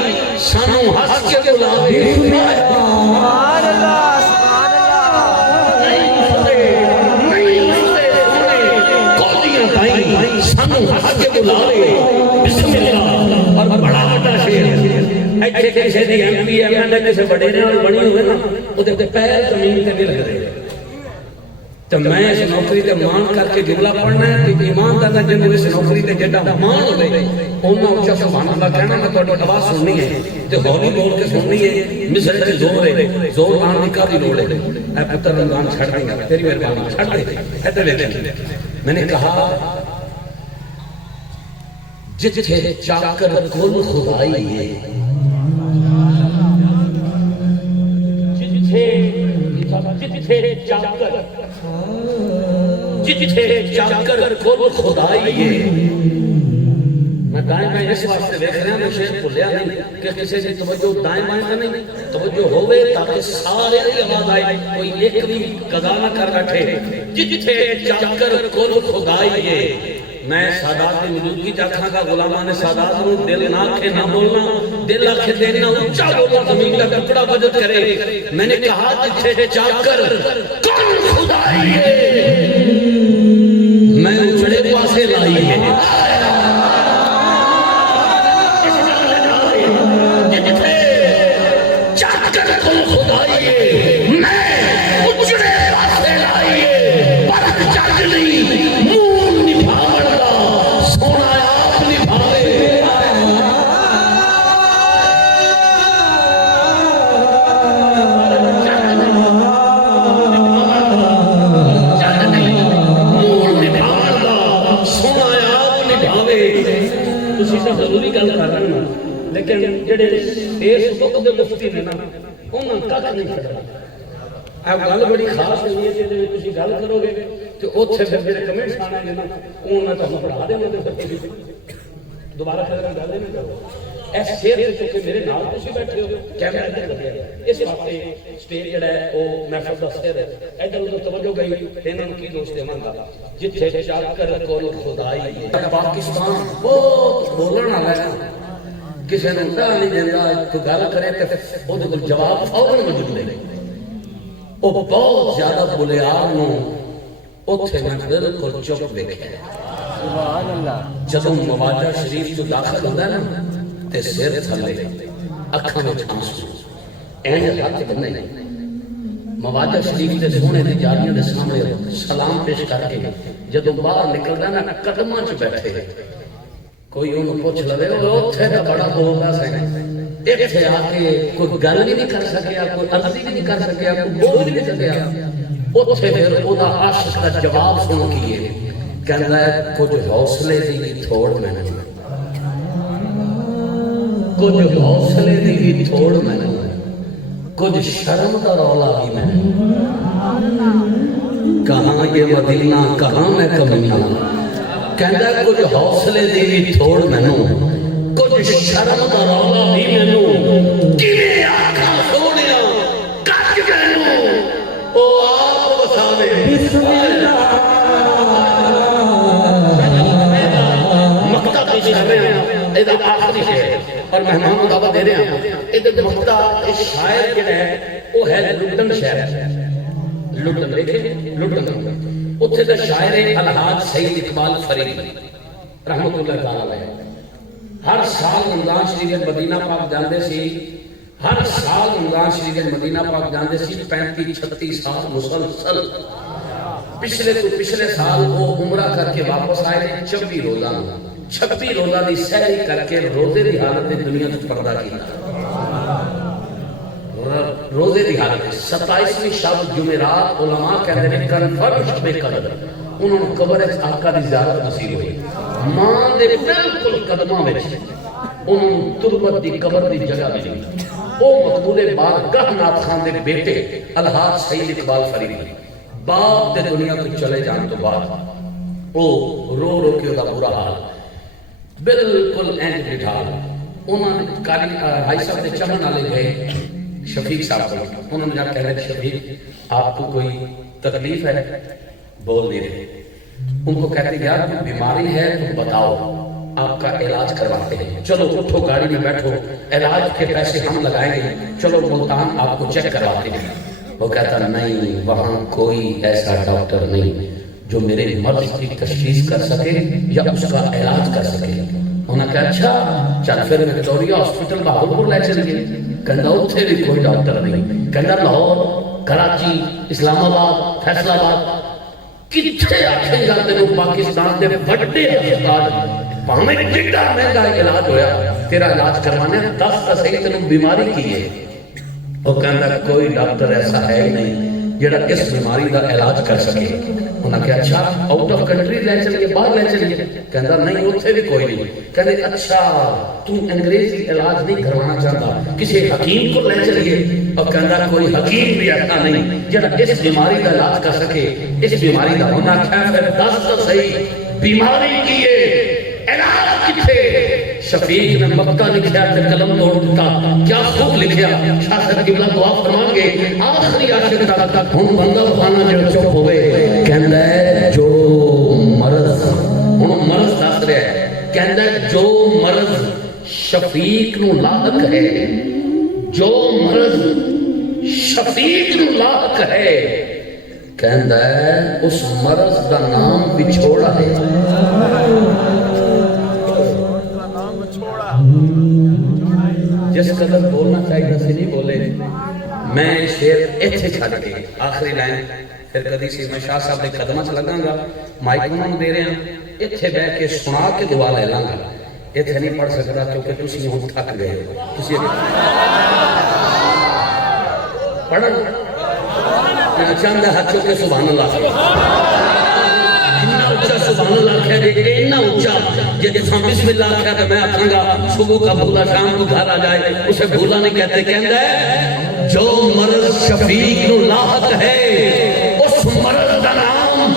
سانو ہس کے بلاوے سبحان اللہ، سبحان اللہ، نہیں اس دے سونے کونیاں تائیں سانو ہس کے بلاوے بسم اللہ۔ اور بڑا بڑا شیر ایتھے کسے دی M P M L A کسے بڑے نے اور بنی ہوئے نا وہ دے پیر زمین تے بھی لگ رہے تو میں اس نوکری تے مان کر کے جملہ پڑھنا ہے کہ ایمان دا جنوں اس نوکری تے جڑا مان ہوے انہاں اونچا سبحان اللہ کہنا میں تہاڈی آواز سننی ہے تے ہولی بول کے سننی ہے مصر تے زور ہے زور آن دی کافی لوڑ ہے اے پتر رمضان چھڑ دیں گا تیری مہربانی چھڑ دے ادھر لے میں نے کہا جتھے چاکر کل خدائی ہے جتھے چاکر کل خدائی ہے میں دائیں بائیں اس واسطے دیکھ رہا ہوں میں شیر بھولیا نہیں کہ کسی سے توجہ دائیں بائیں کا نہیں توجہ ہوئے تاکہ سارے کی آواز آئے کوئی ایک بھی قضا نہ کر رکھے جتھے چاکر کل خدائی ہے میں سادات کی موجودگی چاکھاں کا غلامان سادات ہوں دل نہ آنکھیں نہ بولنا دل آنکھیں دینا اونچا بولنا زمین کا ٹکڑا وجد کرے میں نے کہا جتھے چاکر کل خدائی ہے میں اچھڑے پاسے لائی ہے جتھے چاکر کل خدائی ہے میں اچھڑے پاسے لائی ہے پر چاکلی مون نبھاوڑ دا سونا آپ نبھاوے ضروری گل کر رہا ہوں لیکن جڑے اس وقت دے مفتی نے نا انہاں کھ نہیں چھڈنا اے گل بڑی خاص ہوئی ہے جے تسی گل کرو گے تے اوتھے پھر جڑے کمنٹس آنے نے نا اون میں تانوں پڑھا دیں گے دوبارہ پھر گل نہیں کرو اس شیر تے چونکہ میرے نال تسی بیٹھے ہو کیمرہ ادھر لگیا اس واسطے سٹیج جڑا ہے او محفل دا سر ہے ادھر ادھر توجہ گئی انہاں کی دوست منگا جتھے چاکر کول خدائی ہے پاکستان بہت بولن والا ہے کسی نے ڈر نہیں دینا کوئی گل کرے تو وہ جواب فوراً موجود ہے وہ بہت زیادہ بلیار نو اتنے میں بالکل چپ دیکھا سبحان اللہ جب مواجہ شریف جو داخل ہوتا ہے نا تے سر تھلے اکھاں وچ آنسو اینج ہاتھ بننے مواجہ شریف تے سونے دی جالیاں دے سامنے سلام پیش کر کے جدوں باہر نکلدا نا قدماں چ بیٹھے کوئی انہوں پوچھ لے اوتھے دا بڑا بولدا سی ایتھے آ کے کوئی گل بھی نہیں کر سکیا کوئی عرضی بھی نہیں کر سکیا کوئی بول بھی نہیں سکیا اوتھے پھر او دا عاشق دا جواب سن کیے کہندا ہے کچھ حوصلے دی تھوڑ میں کچھ حوصلے دی تھوڑ میں کچھ شرم دا رولا بھی میں کہاں یہ مدینہ کہاں میں کمینہ کہندا ہے کچھ حوصلے دی تھوڑ میں کچھ شرم دا رولا بھی میں کیویں آکھاں سونیا کٹ گئے او آپ بساوے بسم اللہ مقطع پیش کر رہے ہیں ایدہ آخری شہر اور مہمان کو دعوت دے رہے ہیں ایدہ مقطع شاعر کے ہے وہ ہے لٹن شہر لٹن دیکھیں لٹن اتھے دا شاعر الحاج سید اقبال فرید رحمت اللہ تعالیٰ ہے ہر سال رمضان شریف مدینہ پاک جاندے سی ہر سال رمضان شریف مدینہ پاک جاندے سی 35-36 سال مسلسل پچھلے سال وہ عمرہ کر کے واپس آئے 26 روزہ دی سہری کر کے روزے دی حالت میں دنیا سے پردہ کیا روزے دی حالت 27ویں شب جمعرات علماء کہتے ہیں کنفرم شب قدر انہوں نے قبر آقا دی زیارت نصیب ہوئی ماں دے بالکل قدماں میں انہوں نے تربت دی قبر دی جگہ ملی او مقبول بارگاہ نات خان دے بیٹے الحاج سید اقبال فرید باپ دے دنیا کو چلے جان تو بعد او رو رو کے دا برا حال بالکل اینج بٹھا انہوں نے کاری بھائی صاحب نے چمن والے گئے شفیق صاحب کو انہوں نے جا کہہ رہے شفیق آپ کو کوئی تکلیف ہے بول نہیں رہے ان کو کہتے ہیں یار کوئی بیماری ہے تو بتاؤ آپ کا علاج کرواتے ہیں چلو اٹھو گاڑی میں بیٹھو علاج کے پیسے ہم لگائیں گے چلو ملتان آپ کو چیک کرواتے ہیں وہ کہتا نہیں وہاں کوئی ایسا ڈاکٹر نہیں جو میرے مرض کی تشخیص کر سکے یا اس کا علاج کر سکے انہوں نے کہا اچھا چل پھر وکٹوریا ہاسپٹل بہاولپور لے چل گئے کہنا اتنے بھی کوئی ڈاکٹر نہیں کہنا لاہور کراچی اسلام آباد فیصل آباد کتنے آخر گا تینوں پاکستان دے بڑے ہسپتال پاویں کتنا مہنگا علاج ہویا تیرا علاج کروانے 10 کا صحیح تینوں بیماری کی ہے وہ کہنا کوئی ڈاکٹر ایسا ہے ہی نہیں جڑا اس بیماری کا علاج کر سکے انہوں نے کہا اچھا آؤٹ آف کنٹری لے چلیے باہر لے چلیے کہنا نہیں اتنے بھی کوئی نہیں کہتے اچھا تو انگریزی علاج نہیں کروانا چاہتا کسی حکیم کو لے چلیے اور کہنا کوئی حکیم بھی ایسا نہیں جڑا اس بیماری کا علاج کر سکے اس بیماری کا ہونا خیر 10 تو صحیح بیماری کی ہے علاج کتنے شفیق نے مکہ لکھیا تے قلم توڑ دیتا کیا خوب لکھیا شاہ صاحب قبلہ دعا فرمان گے آخری عاشق تک ہن بندہ بخانا جو چپ ہوئے کہندا ہے جو مرض ہن مرض دس رہا ہے کہندا ہے جو مرض شفیق نو لاحق ہے جو مرض شفیق نو لاحق ہے کہندا ہے اس مرض دا نام بچھوڑا ہے جس قدر بولنا چاہیے سے نہیں بولے میں شیر ایتھے چھڑ کے آخری لائن پھر کدی سی میں شاہ صاحب دے قدمہ چ لگاں گا مائک انہوں دے رہے ہیں ایتھے بیٹھ کے سنا کے دعا لے لاں گا ایتھے نہیں پڑھ سکتا کیونکہ تسی ہوں تھک گئے ہو تسی پڑھن میں چاہتا ہاتھوں کے سبحان اللہ اچھا سبحان اللہ کہہ دے اتنا اچھا جب بسم اللہ کہہ دے میں آکھاں گا صبح کا بھولا شام کو گھر آ جائے اسے بھولا نہیں کہتے کہندا ہے جو مرض شفیق نو لاحق ہے اس مرض دا نام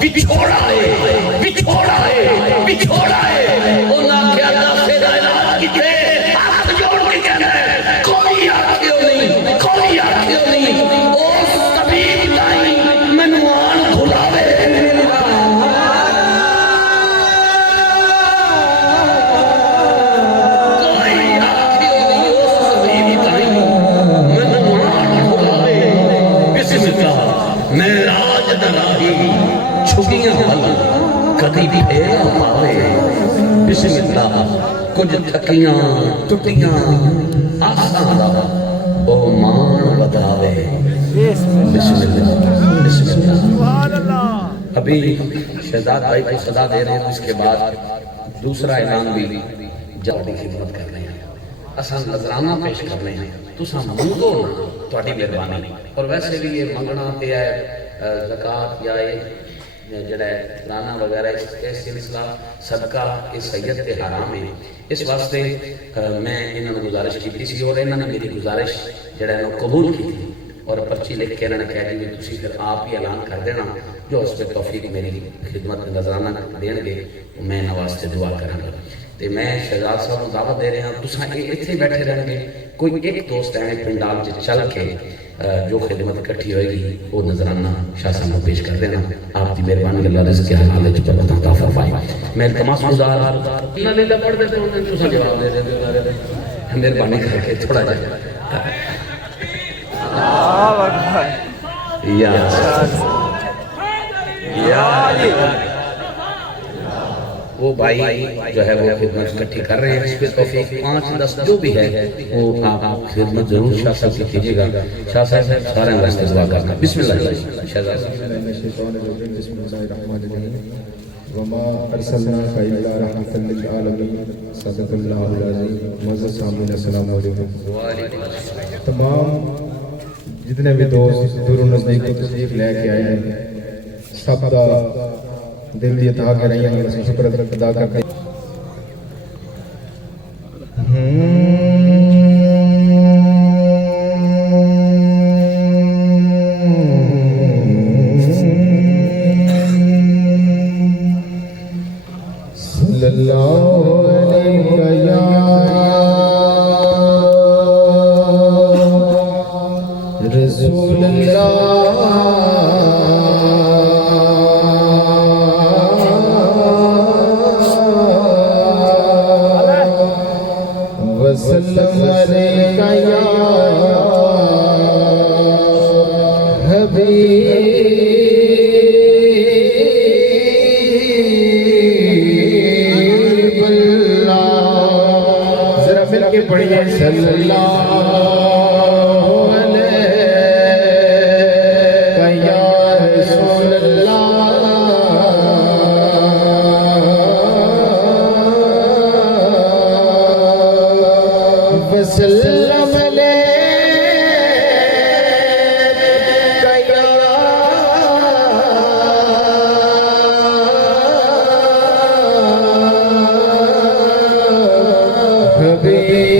بچھوڑا ہے بچھوڑا ہے بچھوڑا ہے انہاں کیا داسے دا علاج کیتے ہاتھ جوڑ کے کہندا ہے کوئی آکھیو نہیں کوئی آکھیو نہیں اس طبیب نہیں منوان کھلاوے کوئی کدی پھیرا پاوے بسم اللہ کچھ تھکیاں ٹٹیاں آساں دا او مان وداوے بسم اللہ بسم اللہ ابھی شہزاد بھائی کو صدا دے رہے ہیں اس کے بعد دوسرا اعلان بھی جلدی خدمت کر رہے ہیں اساں نظرانہ پیش کر رہے ہیں تساں منگو نا تہاڈی مہربانی اور ویسے بھی یہ منگنا تے ہے زکات یا جڑا ہے رانا وغیرہ اس سلسلہ صدقہ اس سید تے حرام ہے اس واسطے میں انہوں نے گزارش کی تھی اور انہوں نے میری گزارش جڑا ہے قبول کی تھی اور پرچی لکھ کے انہوں نے کہہ دی تسی پھر آپ ہی اعلان کر دینا جو اس پہ توفیق میری خدمت نظرانہ دین گے میں نواز سے دعا کروں گا تے میں شہزاد صاحب کو دعوت دے رہے ہیں تساں اتنے بیٹھے رہیں گے کوئی ایک دوست ہے پنڈال چل کے جو خدمت اکٹھی ہوئے گی وہ نظرانہ شاہ صاحب کو پیش کر دینا آپ کی مہربانی اللہ رزق کے حالات پر عطا فرمائے میں التماس گزار نہ لیلا پڑھ دیتے ہیں تساں جواب دے دے مہربانی کر کے تھوڑا جا یا علی وہ بھائی جو ہے وہ خدمت اکٹھی کر رہے ہیں اس پہ توفیق 5-10 جو بھی ہے وہ آپ خدمت ضرور شاہ صاحب کی کیجیے گا شاہ صاحب سارے واسطے دعا کرنا بسم اللہ شہزاد وما ارسلناک الا رحمۃ للعالمین صدق اللہ العظیم معزز سامعین السلام علیکم تمام جتنے بھی دوست دور و نزدیک کو تشریف لے کے آئے ہیں سب کا دل دی عطا کر رہی ہیں شکر ادا کرتے ہیں صلی اللہ علیہ یا رسول اللہ وسلم علیکہ یا حبیب اللہ ذرا مل کے پڑھیے صلی اللہ علیہ یا رسول اللہ وسلم علیکہ یا حبیب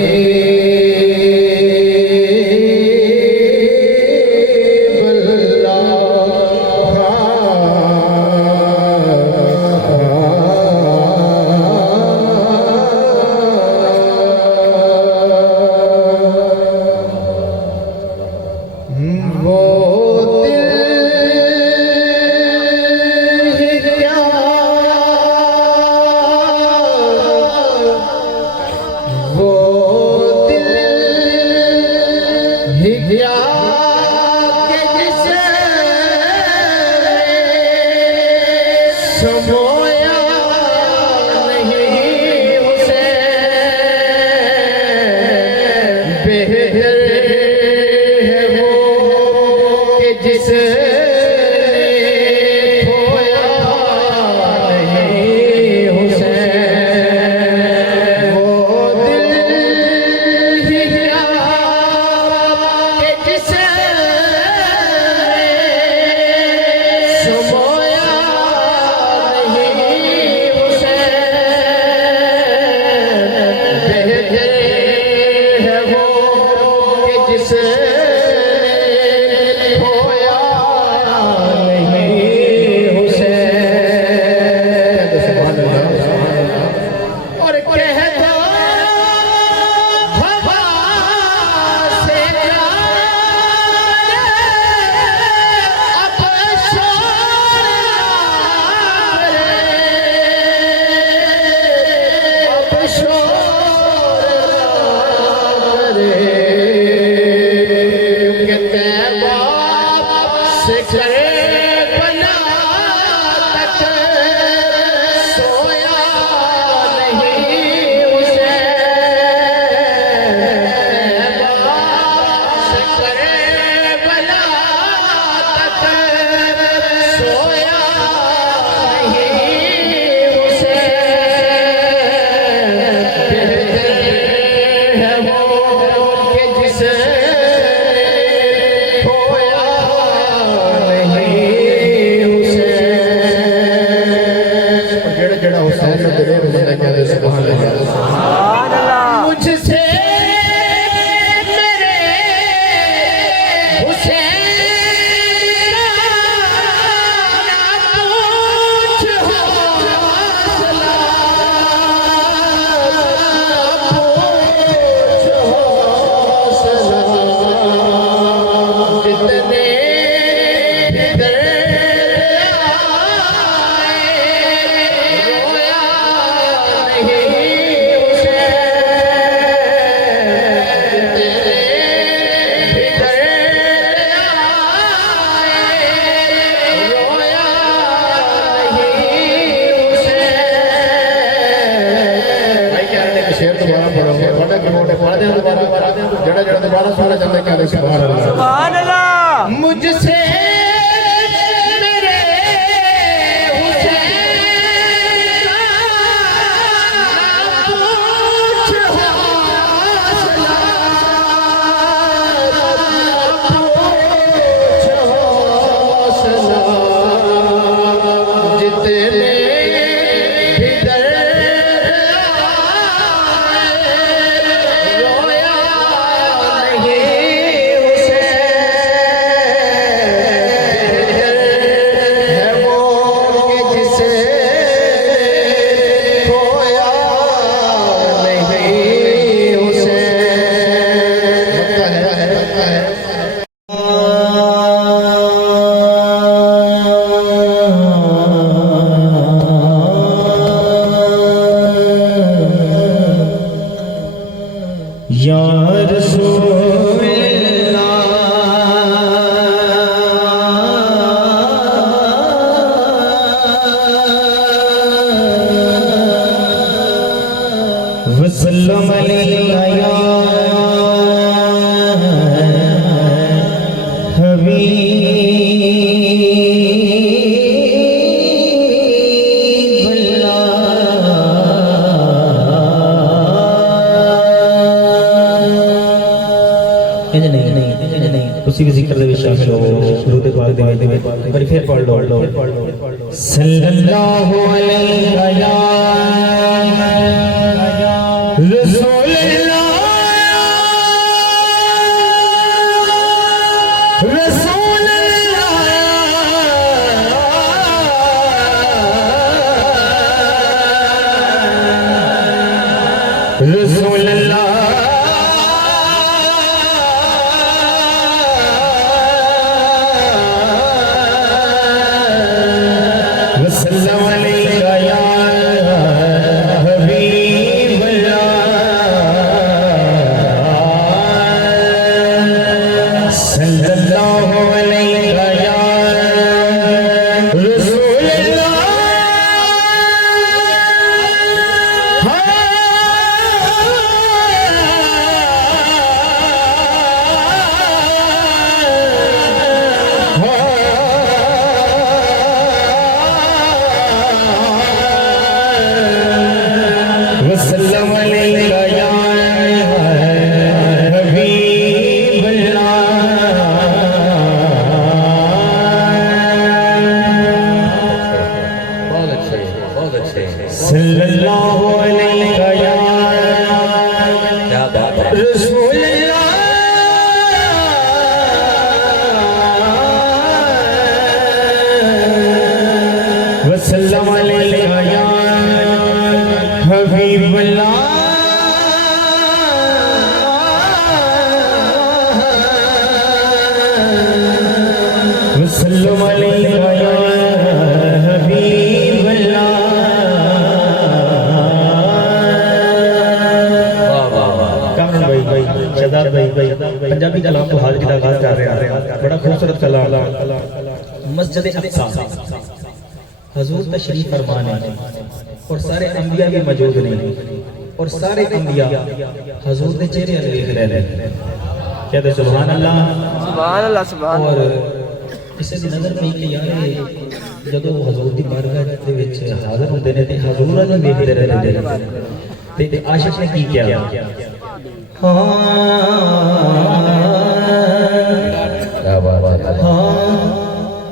سمویا نہیں حسین بہتر ہے وہ کہ جس کھویا نہیں حسین وہ دل ہی گیا کہ جس سمویا سے کرے بنا تک جڑا حسین نو دلیر بندہ کہہ سبحان اللہ مجھ سے میرے حسین جڑا جڑا دوبارہ سونا چاہتا ہے کہہ دے سبحان اللہ مجھ سے میرے حسین وسلم علیہ یا حبیب اللہ نہیں اسی بھی ذکر دے شامل ہو درود پاک دے پر پھر پڑھ لو صلی اللہ علیہ یا رسول اللہ رسول اللہ رسول اللہ وسلم علیہ یا حبیب اللہ صلی اللہ علیہ یا رسول اللہ وسلم علیہ یا حبیب اللہ صلی اللہ علیہ یا رسول اللہ وسلم علیہ یا حبیب اللہ وسلم علیہ یا حبیب اللہ کامل بھائی شہزاد بھائی پنجابی کلام تو حال کی آغاز کر رہے ہیں بڑا خوبصورت کلام مسجد اقصی حضور تشریف فرما ہے اور سارے انبیاء بھی موجود نہیں اور سارے انبیاء حضور کے چہرے دیکھ رہے ہیں کہتے سبحان اللہ سبحان اللہ سبحان اور اللہ اسے دی نظر نہیں کہ یار جدو حضور دی بارگاہ دے وچ حاضر ہوندے نے تے حضور نوں ویکھدے رہندے نے تے عاشق نے کی کیا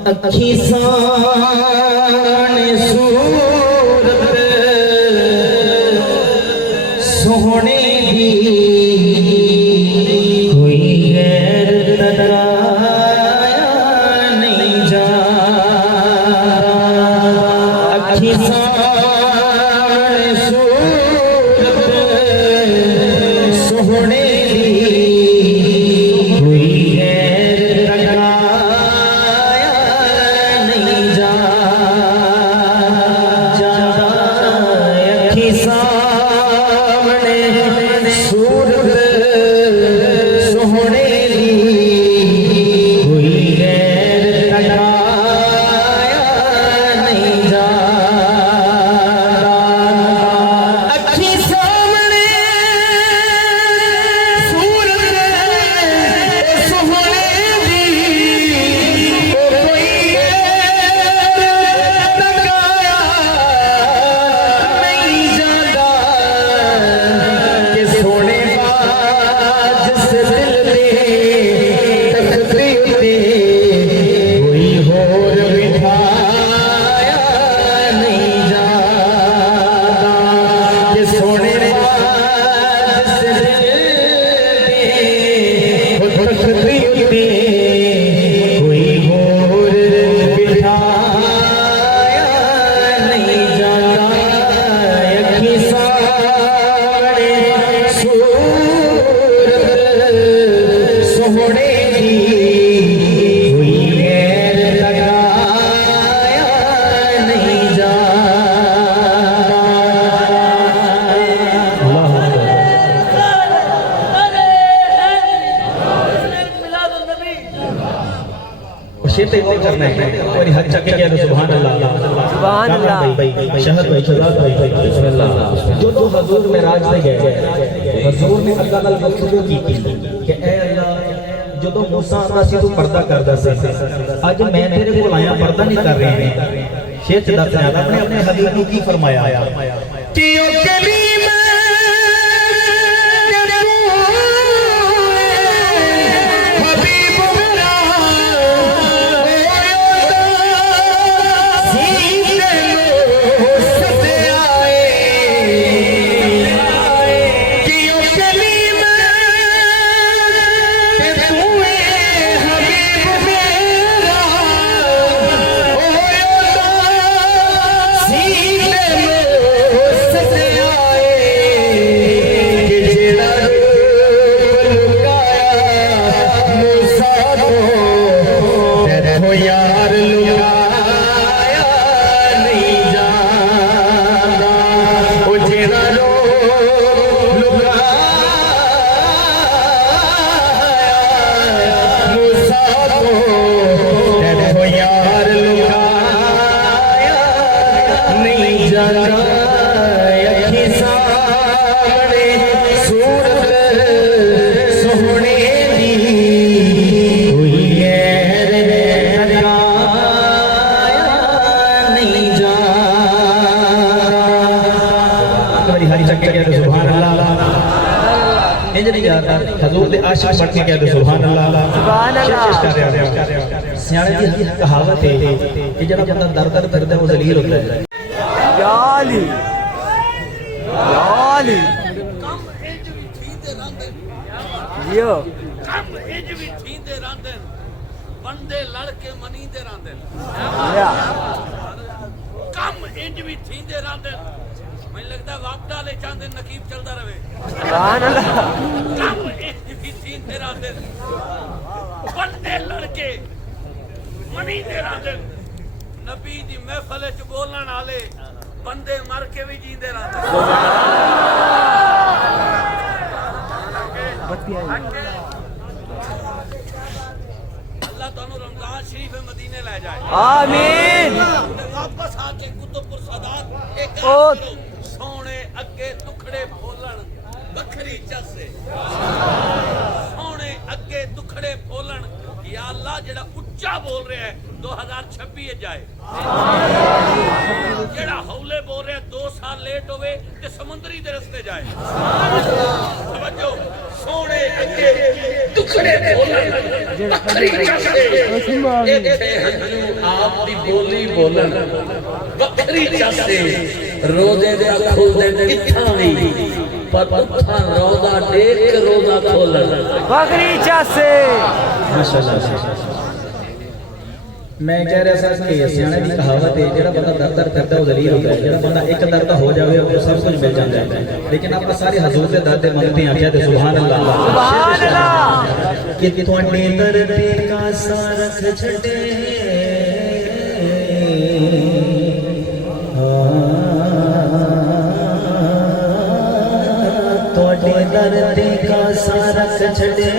اکھی سان صورت کرنا ہے اور ہر چکے کہہ دو سبحان اللہ سبحان اللہ شہد بھائی شہزاد بھائی بسم اللہ جو تو حضور معراج پہ گئے حضور نے اللہ تعالی گفتگو کی کہ اے اللہ جدو موسیٰ آتا سی تو پردہ کردا سی اج میں تیرے کول آیا پردہ نہیں کر رہے ہیں شیخ صدق نے اپنے حبیب کو کی فرمایا کہ او کلیم حضور دے عاشق بن کے کہہ دو سبحان اللہ سبحان اللہ سیانے دی کہاوت ہے کہ جڑا بندہ در در پھردا ہے وہ ذلیل ہوتا ہے یا علی یا علی یہ کم انج بھی تھیندے رہندن بندے لڑ کے منیندے رہندن کم انج بھی تھیندے رہندن میں لگدا واپڈا لے چاندے نقیب چلدا رہے سبحان اللہ کم انج بھی تھیندے رہندن بندے لڑ کے منیندے رہندن نبی دی محفل وچ بولن والے بندے مر کے بھی جیندے رہندن اللہ تعالیٰ رمضان شریف مدینے لے جائے آمین واپس آ کے قطب سادات ایک سونے اگے دکھڑے بولن بکھری چسے سونے اگے دکھڑے بولن یا اللہ جڑا اچا بول رہا ہے 2026 جائے جڑا ہولے بول رہا ہے 2 سال لیٹ ہوئے تے سمندری دے رستے جائے توجہ سونے اگے دکھڑے بولن بکھری چسے ایتھے ہنجو آپ دی بولی بولن بکھری چسے روزے دے کھول دے کتھاں وی پر اتھاں روزہ دیکھ کے روزہ کھولن بکری چاسے ماشاءاللہ میں کہہ رہا تھا کہ سیانے کی کہاوت ہے جڑا بندہ در در کرتا ہے وہ ذلیل ہوتا ہے جڑا بندہ ایک در کا ہو جاوے وہ سب کچھ مل جاتا ہے لیکن آپ سارے حضور سے در منگتے ہیں کہتے سبحان اللہ سبحان اللہ کہ تواڈے در تے کا سارک چھڈے تواڈے در تے کا سارک چھڈے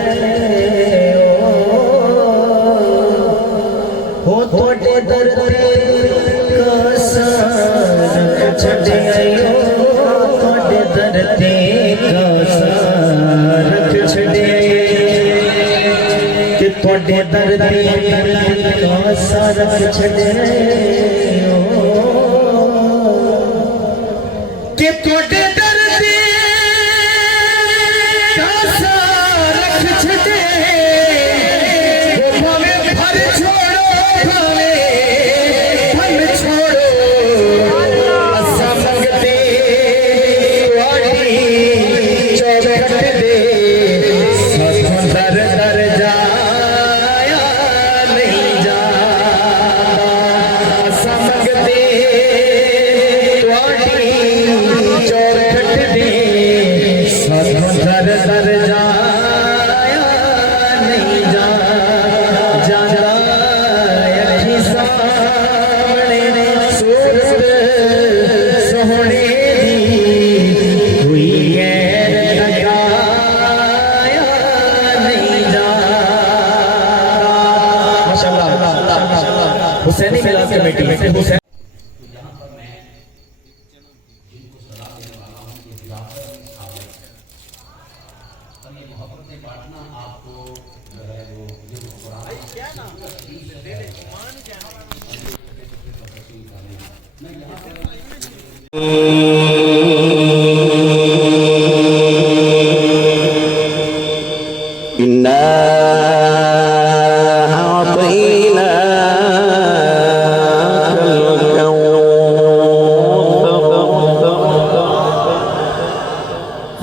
تواڈے در تے کا سارک چھڈے تواڈے در تے کا سارک چھڈے کہ تواڈے در تے کا سارک چھڈے کہ تواڈے در تے کا سارک چھڈے چور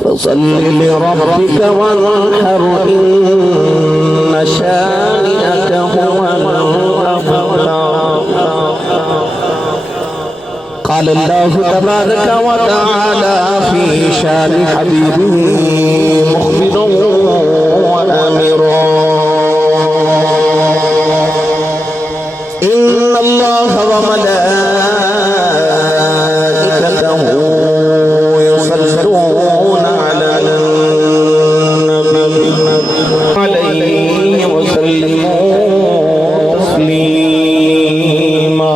فصل لربك وانحر إن شانئك هو الأبتر. قال الله تبارك وتعالى في شان حبيبه مخبرا وآمرا إن الله وملائكته يصلون على النبي عليه وسلموا تسليما.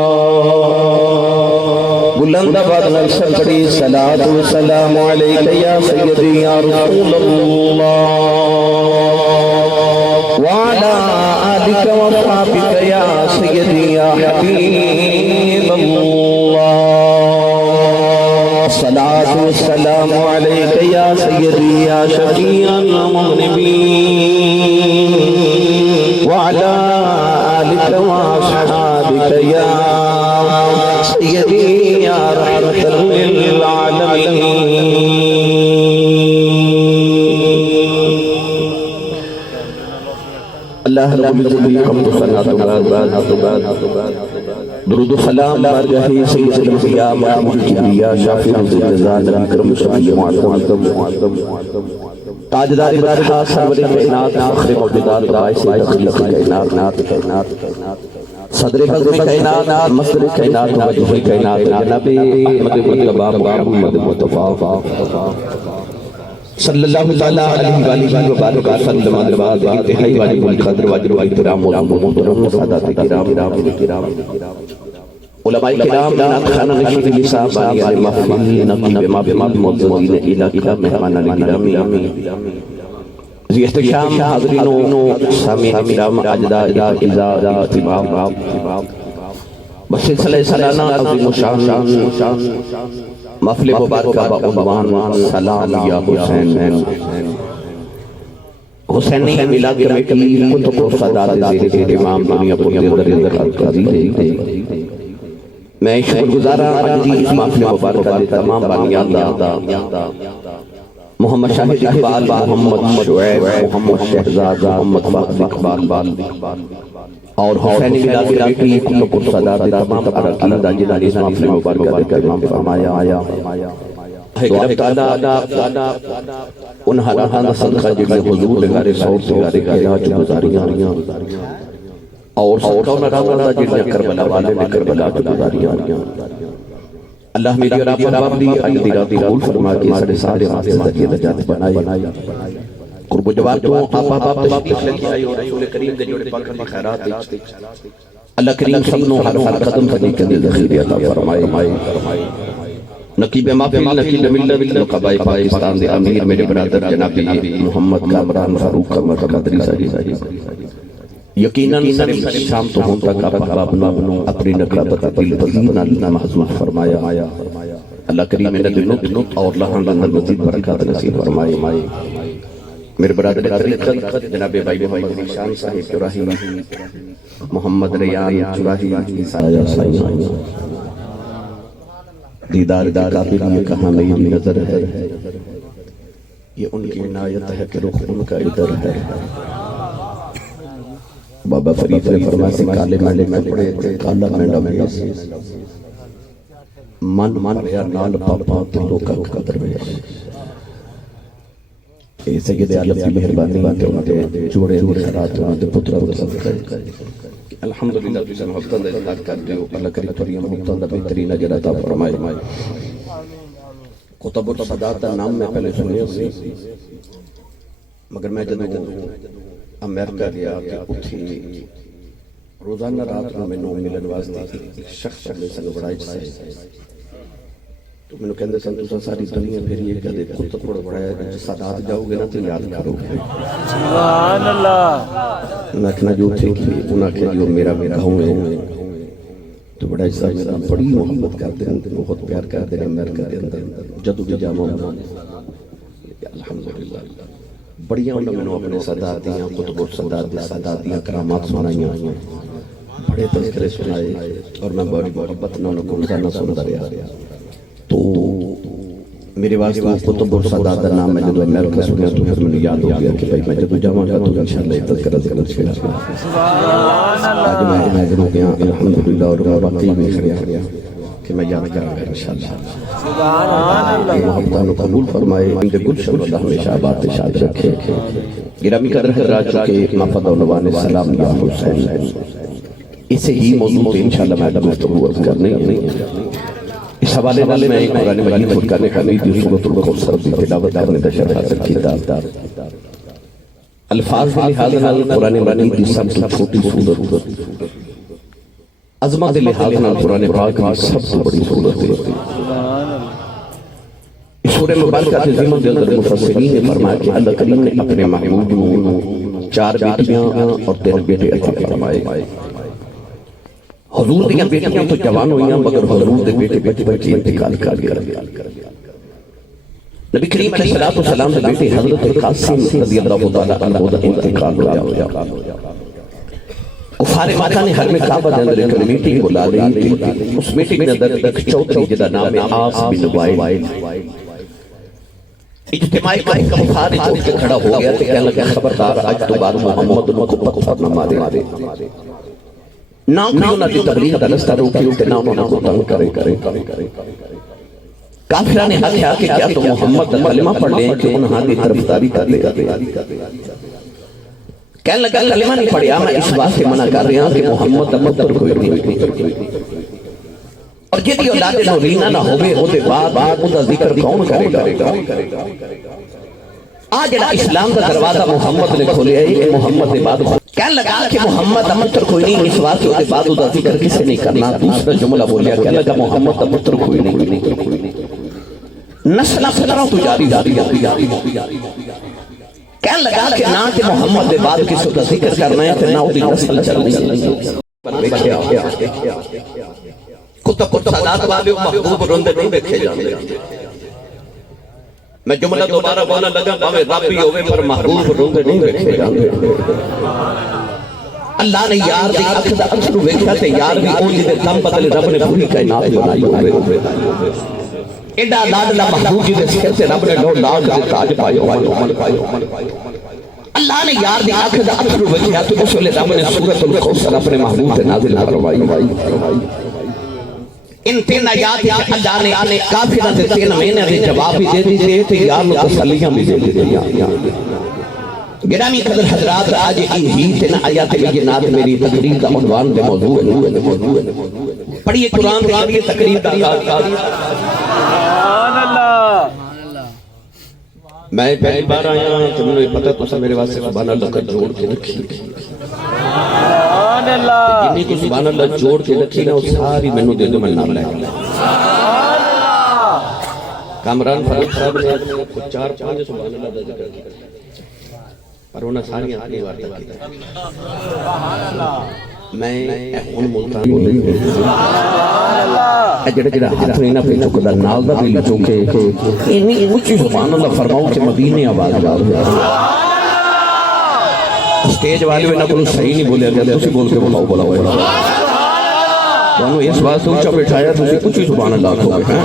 بلند آواز میں سب بڑی صلاۃ و سلام علیک یا سیدی یا رسول اللہ وعلى آلك وصحبك يا سيدي يا حبيب الله. الصلاة والسلام عليك يا سيدي يا شفيع المذنبين وعلى آلك وأصحابك يا سيدي يا رحمة للعالمين. اللہ رب العالمین کو صلاۃ و درود و سلام بر جاہ سید الانبیاء محمد الانبیاء شافع الجزاء نبی کرم صلی اللہ علیہ وسلم تاجدار برحا سرور کائنات فخر موجودات باعث تخلیق کائنات صدر بزم کائنات مصدر کائنات وجہ کائنات جناب احمد مطلب محمد مصطفیٰ صلی اللہ علیہ وآلہ وبارک وسلم بعد انتہائی واجب القدر واجب الاحترام محترم سادات کرام علماء کرام خانہ نشید صاحب آئے محفل نقیب امام معززین الہ مہمان گرامی ذی احتشام حاضرین و سامعین کرام اجداء اہتمام بسلسلہ سالانہ عظیم الشان محفل مبارکہ بعنوان سلام یا حسین حسینی میلاد کمیٹی کتب و صداد زیر اہتمام دنیا پوری در قاضی میں شکر گزارا عزیز اس محفل مبارکہ دے تمام بانیان دا محمد شاہد اقبال محمد شعیب محمد شہزاد محمد فاضل اقبال اور حسینی میلاد کمیٹی کتب و صداد تمام اراکین دا جنہاں اس محفل مبارکہ دے تمام فرمایا رب تعالیٰ ان حالات صدقہ جنہیں حضور لگارے صوت لگارے قیاج گزاریاں اور سوکاؤں نرامہ جنہیں کربلا والے نے کربلا گزاریاں اللہ میری اور آپ باب دی اجدی رات قبول فرما کے سارے راستے ذریعہ نجات بنائی قرب و جواب تو آپ تشریف لے کے آئی اور رسول کریم دے جوڑے پاک کی خیرات اللہ کریم سبنوں ہر قدم کرنے کے لیے ذخیرہ عطا فرمائے نقیب نقیب ملت نقبۂ پاکستان دے امیر میرے برادر جناب محمد کامران فاروق قمر قدری صاحب یقیناً شام تو ہوں تک آپ احباب نو اپنی نقابت دل بزیدنا محضور فرمایا اللہ کریم نت اور لہن مزید برکات نصیب فرمائے میرے برادر طریقت جناب بھائی محمد شان صاحب چراہی محمد ریان چراہی دیدار قابل یہ کہاں میری نظر ہے یہ ان کی عنایت ہے کہ رخ ان کا ادھر ہے بابا فرید نے فرمایا سے کالے مینڈے میں پڑے تھے کالا مینڈا میں من ریا نال پاپا دلوں کا قدر میں سید عالم کی مہربانی کہ ان کے جوڑے خیرات ان کے پتر کو صدقہ الحمدللہ تجھے محبت دے اظہار کر دیو اللہ کریم تریم محبت بہترین اجر عطا فرمائے قطب الصدات نام میں پہلے سنے ہوئے مگر میں جب امریکہ گیا کہ اتھی روزانہ رات میں نو ملن واسطے ایک شخص میں سے بڑا اجسے تو میں نے کہندے سن تساں ساری دنیا پھری ہے کدے قطب پڑ بڑا سادات جاؤ گے نا تو یاد کرو گے سبحان اللہ انہاں کہنا جو تھے کہ انہاں کہ جو میرا گاؤں ہے تو بڑا حصہ میرا بڑی محبت کرتے ہیں بہت پیار کرتے ہیں امریکہ کے اندر جدو بھی جامع الحمدللہ بڑیاں انہوں نے اپنے سادات دیاں قطب سادات دیاں کرامات سنائیاں بڑے تذکرے سنائے اور میں بڑی محبت نہ انہوں کو نہ سنتا رہا تو میرے واسطے قطب اور سادات کا نام میں جدو امریکہ سنیا تو پھر میں یاد ہو گیا کہ بھائی میں جدو جامع گا تو انشاءاللہ ایک تذکرہ ذکر چھڑا آج میں حاضر ہو گیا الحمدللہ اور باقی میں کھڑیا کہ میں یاد کروں گا انشاءاللہ محبتان کو قبول فرمائے اندے گلشن اللہ ہمیشہ آباد شاد رکھے گرامی قدر حضرات چکے مفد و نوان سلام یا حسین اسے ہی موضوع پہ انشاءاللہ میں گفتگو عرض کرنے اس حوالے والے میں قرآن مجید فرقان حمید سورۃ الکوثر کی تلاوت کرنے کا شرف حاصل کیتا الفاظ کے لحاظ نال قرآن مجید کی سب سے چھوٹی سورت عظمت کے لحاظ نال قرآن پاک کی سب سے بڑی سورت ہے اس سورہ مبارکہ کے ضمن کے اندر مفسرین نے فرمایا کہ اللہ کریم نے اپنے محبوب کو 4 بیٹیاں اور 3 بیٹے عطا فرمائے حضور دیاں بیٹیاں تو جوان ہوئیاں مگر حضور دے بیٹے بچے انتقال کر گئے نبی کریم علیہ السلام دے بیٹے حضرت قاسم رضی اللہ تعالیٰ عنہ دا انتقال ہوا کفار مکہ نے حرم کعبہ دے اندر ایک میٹنگ بلا لی اس میٹنگ کے اندر ایک چوتھی جدا نام ہے عاص بن وائل اجتماعی کفار اٹھ کے کھڑا ہو گیا کہ کہنے لگا خبردار آج تو بعد محمد کو پتھر نہ مارے نہ کوئی انہوں نے تبلیغ کا رستہ روکے نہ انہوں کو تنگ کرے کافرہ نے حق ہے کہ کیا تو محمد کلمہ پڑھ لیں کہ انہاں دی طرفداری کر لے کہنے لگا کلمہ نہیں پڑھیا میں اس بات سے منع کر رہا ہوں کہ محمد مطر کوئی نہیں اور جدی اولاد نورینہ نہ ہوئے ہوتے بعد انہا ذکر کون کرے گا آج اسلام کا دروازہ محمد نے کھولے ہے کہ محمد نے بعد کہنے لگا کہ محمد امتر کوئی نہیں اس واسطے ہوتے بعد ادھا ذکر کسے نہیں کرنا دوسرا جملہ بولیا کہنے لگا محمد امتر کوئی نہیں نسلہ فطرہ تو جاری کہنے لگا کہ نہ کہ محمد بعد کسی کا ذکر کرنا ہے کہ نہ ادھی نسل چلنی کتب سادات والے محبوب رندے نہیں دیکھے جاندے میں جملہ دوبارہ بولا لگا باوے رابی ہوئے پر محبوب رندے نہیں دیکھے جاندے اللہ نے یار دی اکھدا اکھرو ویکھا تے یار بھی اونجی دے دم بدلے رب نے پوری کائنات بنائی ہوئے ایڈا لاڈلا محبوب جی دے سر سے رب نے لو لاڈ دے تاج پائے اللہ نے یار دی اکھدا اکھرو ویکھا تے اس ویلے رب نے سورۃ الکوثر اپنے محبوب تے نازل فرمائی ان 3 آیات کہ اللہ نے کافروں سے 3 مہینے دے جواب بھی دے دیے تے یار نو تسلیاں بھی دے دیے گرامی قدر حضرات آج ہی 3 آیات بینات میری تقریر کا عنوان دے موضوع ہے پڑھیے قرآن کے لیے تقریر کا آغاز سبحان اللہ میں پہلی بار آیا ہوں کہ مجھے پتہ تو سب میرے واسطے سبحان اللہ کا جوڑ کے رکھی سبحان اللہ جنہیں کو سبحان اللہ جوڑ کے رکھی نا وہ ساری میں دے دو میں نام لائے سبحان اللہ کامران فاروق صاحب نے 4-5 سبحان اللہ دا ذکر کیا پر انہاں ساری اپنی وارتا کیا میں ان ملتان بولے جڑا جڑا ہاتھ میں نہ پہ چکدا نال دا بھی چوکے اتنی اونچی سبحان اللہ فرماؤں کہ مدینے آواز آ اسٹیج والے نہ کوئی صحیح نہیں بولیا گیا تسی بول کے بولا ہوا تانوں اس بات سے اونچا بٹھایا تسی اونچی سبحان اللہ کہو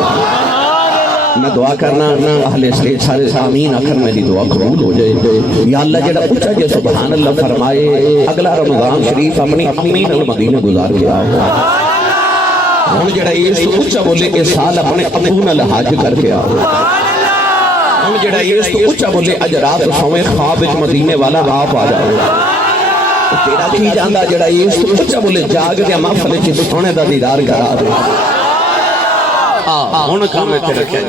میں دعا کرنا اہل اسٹیج سارے سامین آخر میری دعا قبول ہو جائے یا اللہ جڑا اونچا جے سبحان اللہ فرمائے اگلا رمضان شریف اپنی امین المدینہ گزار کے آؤ ہن جڑا اس تو اونچا بولے کہ سال اپنے ابو نال حج کر کے آؤ ہن جڑا اس تو اونچا بولے اج رات سویں خواب وچ مدینے والا آپ آ جاؤ تیرا کی جاندا جڑا اس تو اونچا بولے جاگ دے محفل وچ سونے دا دیدار کرا دے ہن کام تے رکھے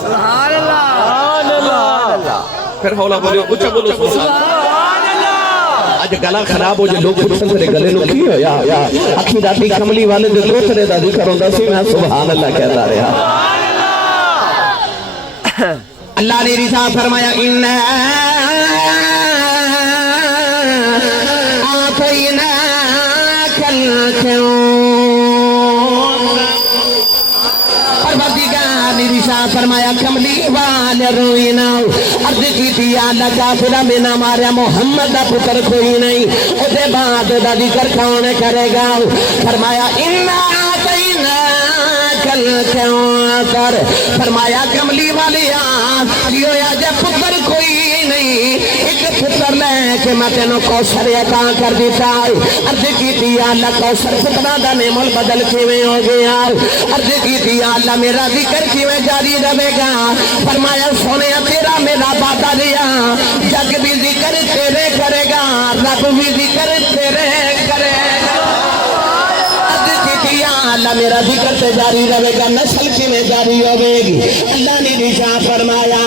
سبحان اللہ پھر ہولا بولو اونچا بولو سبحان اللہ اج گلا خراب ہو جے لوگ پوچھن تیرے گلے نو کی ہویا اکھی راتی کملی والے دے دوسرے دا ذکر ہوندا سی میں سبحان اللہ کہدا رہا اللہ نے رضا فرمایا اِنَّا آتَيْنَاكَ الْكَوْثَرَ پروردگار نے رضا فرمایا کملی والے روئینا عرض کی تھی اللہ کافرہ میں نہ ماریا محمد دا پتر کوئی نہیں اسے بعد دا ذکر کون کرے گا فرمایا اِنَّا آتَيْنَاكَ الْكَوْثَرَ فرمایا کملی والی یہ آج پتر کوئی نہیں ایک پتر لے کہ میں تینوں کوثر عطا کر دیتا عرض کی تھی اللہ کوثر پترہ دا نعم البدل کیویں ہو گیا عرض کی تھی اللہ میرا ذکر کیویں جاری رہے گا فرمایا سونے تیرا میرا وعدہ دیا جگ بھی ذکر تیرے کرے گا رب بھی ذکر تیرے کرے گا اللہ میرا ذکر سے جاری رہے گا نسل کی میں جاری ہوئے گی اللہ نے رضا فرمایا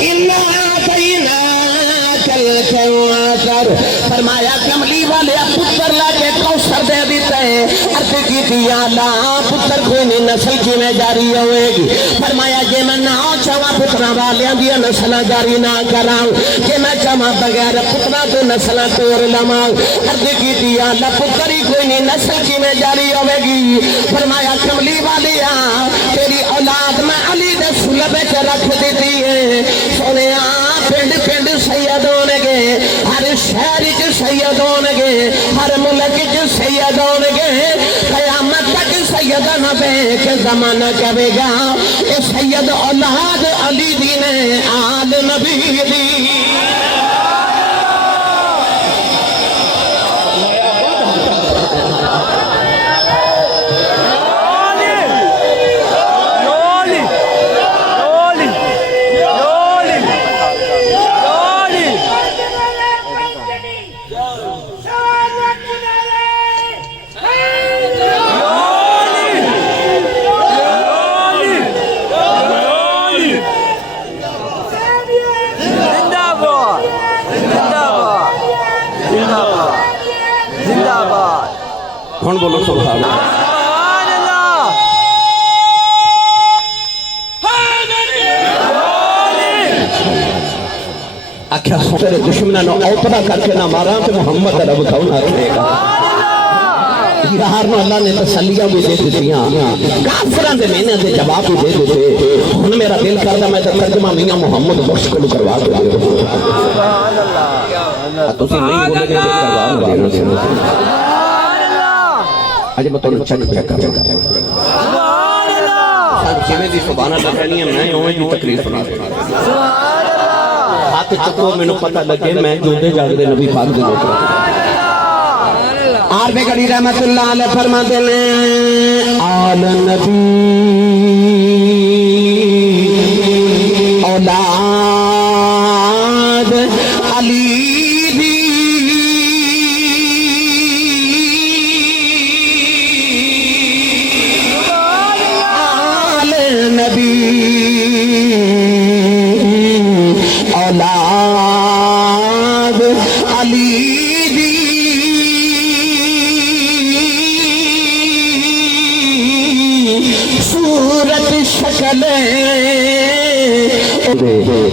اِنَّا آتَيْنَاكَ الْكَوْثَرَ فرمایا کملی والے پتر لا کے کوثر دے دیتے ہیں عرض کی تھی اللہ پتر کوئی نہیں نسل کی میں جاری ہوئے گی فرمایا کہ میں نہ چاہاں پترہ والیاں دیا نسلہ جاری نہ کراؤں کہ میں چاہاں بغیر پترہ تو نسلہ توڑ لماؤں عرض کی تھی اللہ پتر ہی کوئی نہیں نسل کی میں جاری ہوئے گی فرمایا کملی والیا تیری اولاد میں علی دے سلبے کے رکھ دیتی ہے سونے پنڈ پنڈ سید ہونے گے ہر شہر کے سید ہونے گے ہر ملک کے سید ہونے گے قیامت تک سید نبے کے زمانہ کہے گا اے سید اولاد علی دی نے آل نبی دی کون بولو سبحان اللہ آکھا تیرے دشمنہ نو اوترا کر کے نہ مارا تو محمد رب تھا نہ رہے گا یار نو اللہ نے تسلیہ بھی دے دیتیاں کافران دے میں نے دے جواب بھی دے دیتے ہن میرا دل کردا میں ترجمہ میاں محمد بخش کو کروا دے سبحان اللہ تسی نہیں بولے گے کروا دے آج میں تو چیک کر رہا ہوں سب چیزیں دی سبحان اللہ کہنی ہے میں یوں ہی تقریر سنا رہا ہوں ہاتھ چکو میں نے پتہ لگے میں جو دے جاگ دے نبی پاک دے لوگ عارف گڑی رحمت اللہ علیہ فرماتے ہیں آل نبی اولاد علی اولاد علی دی صورت شکل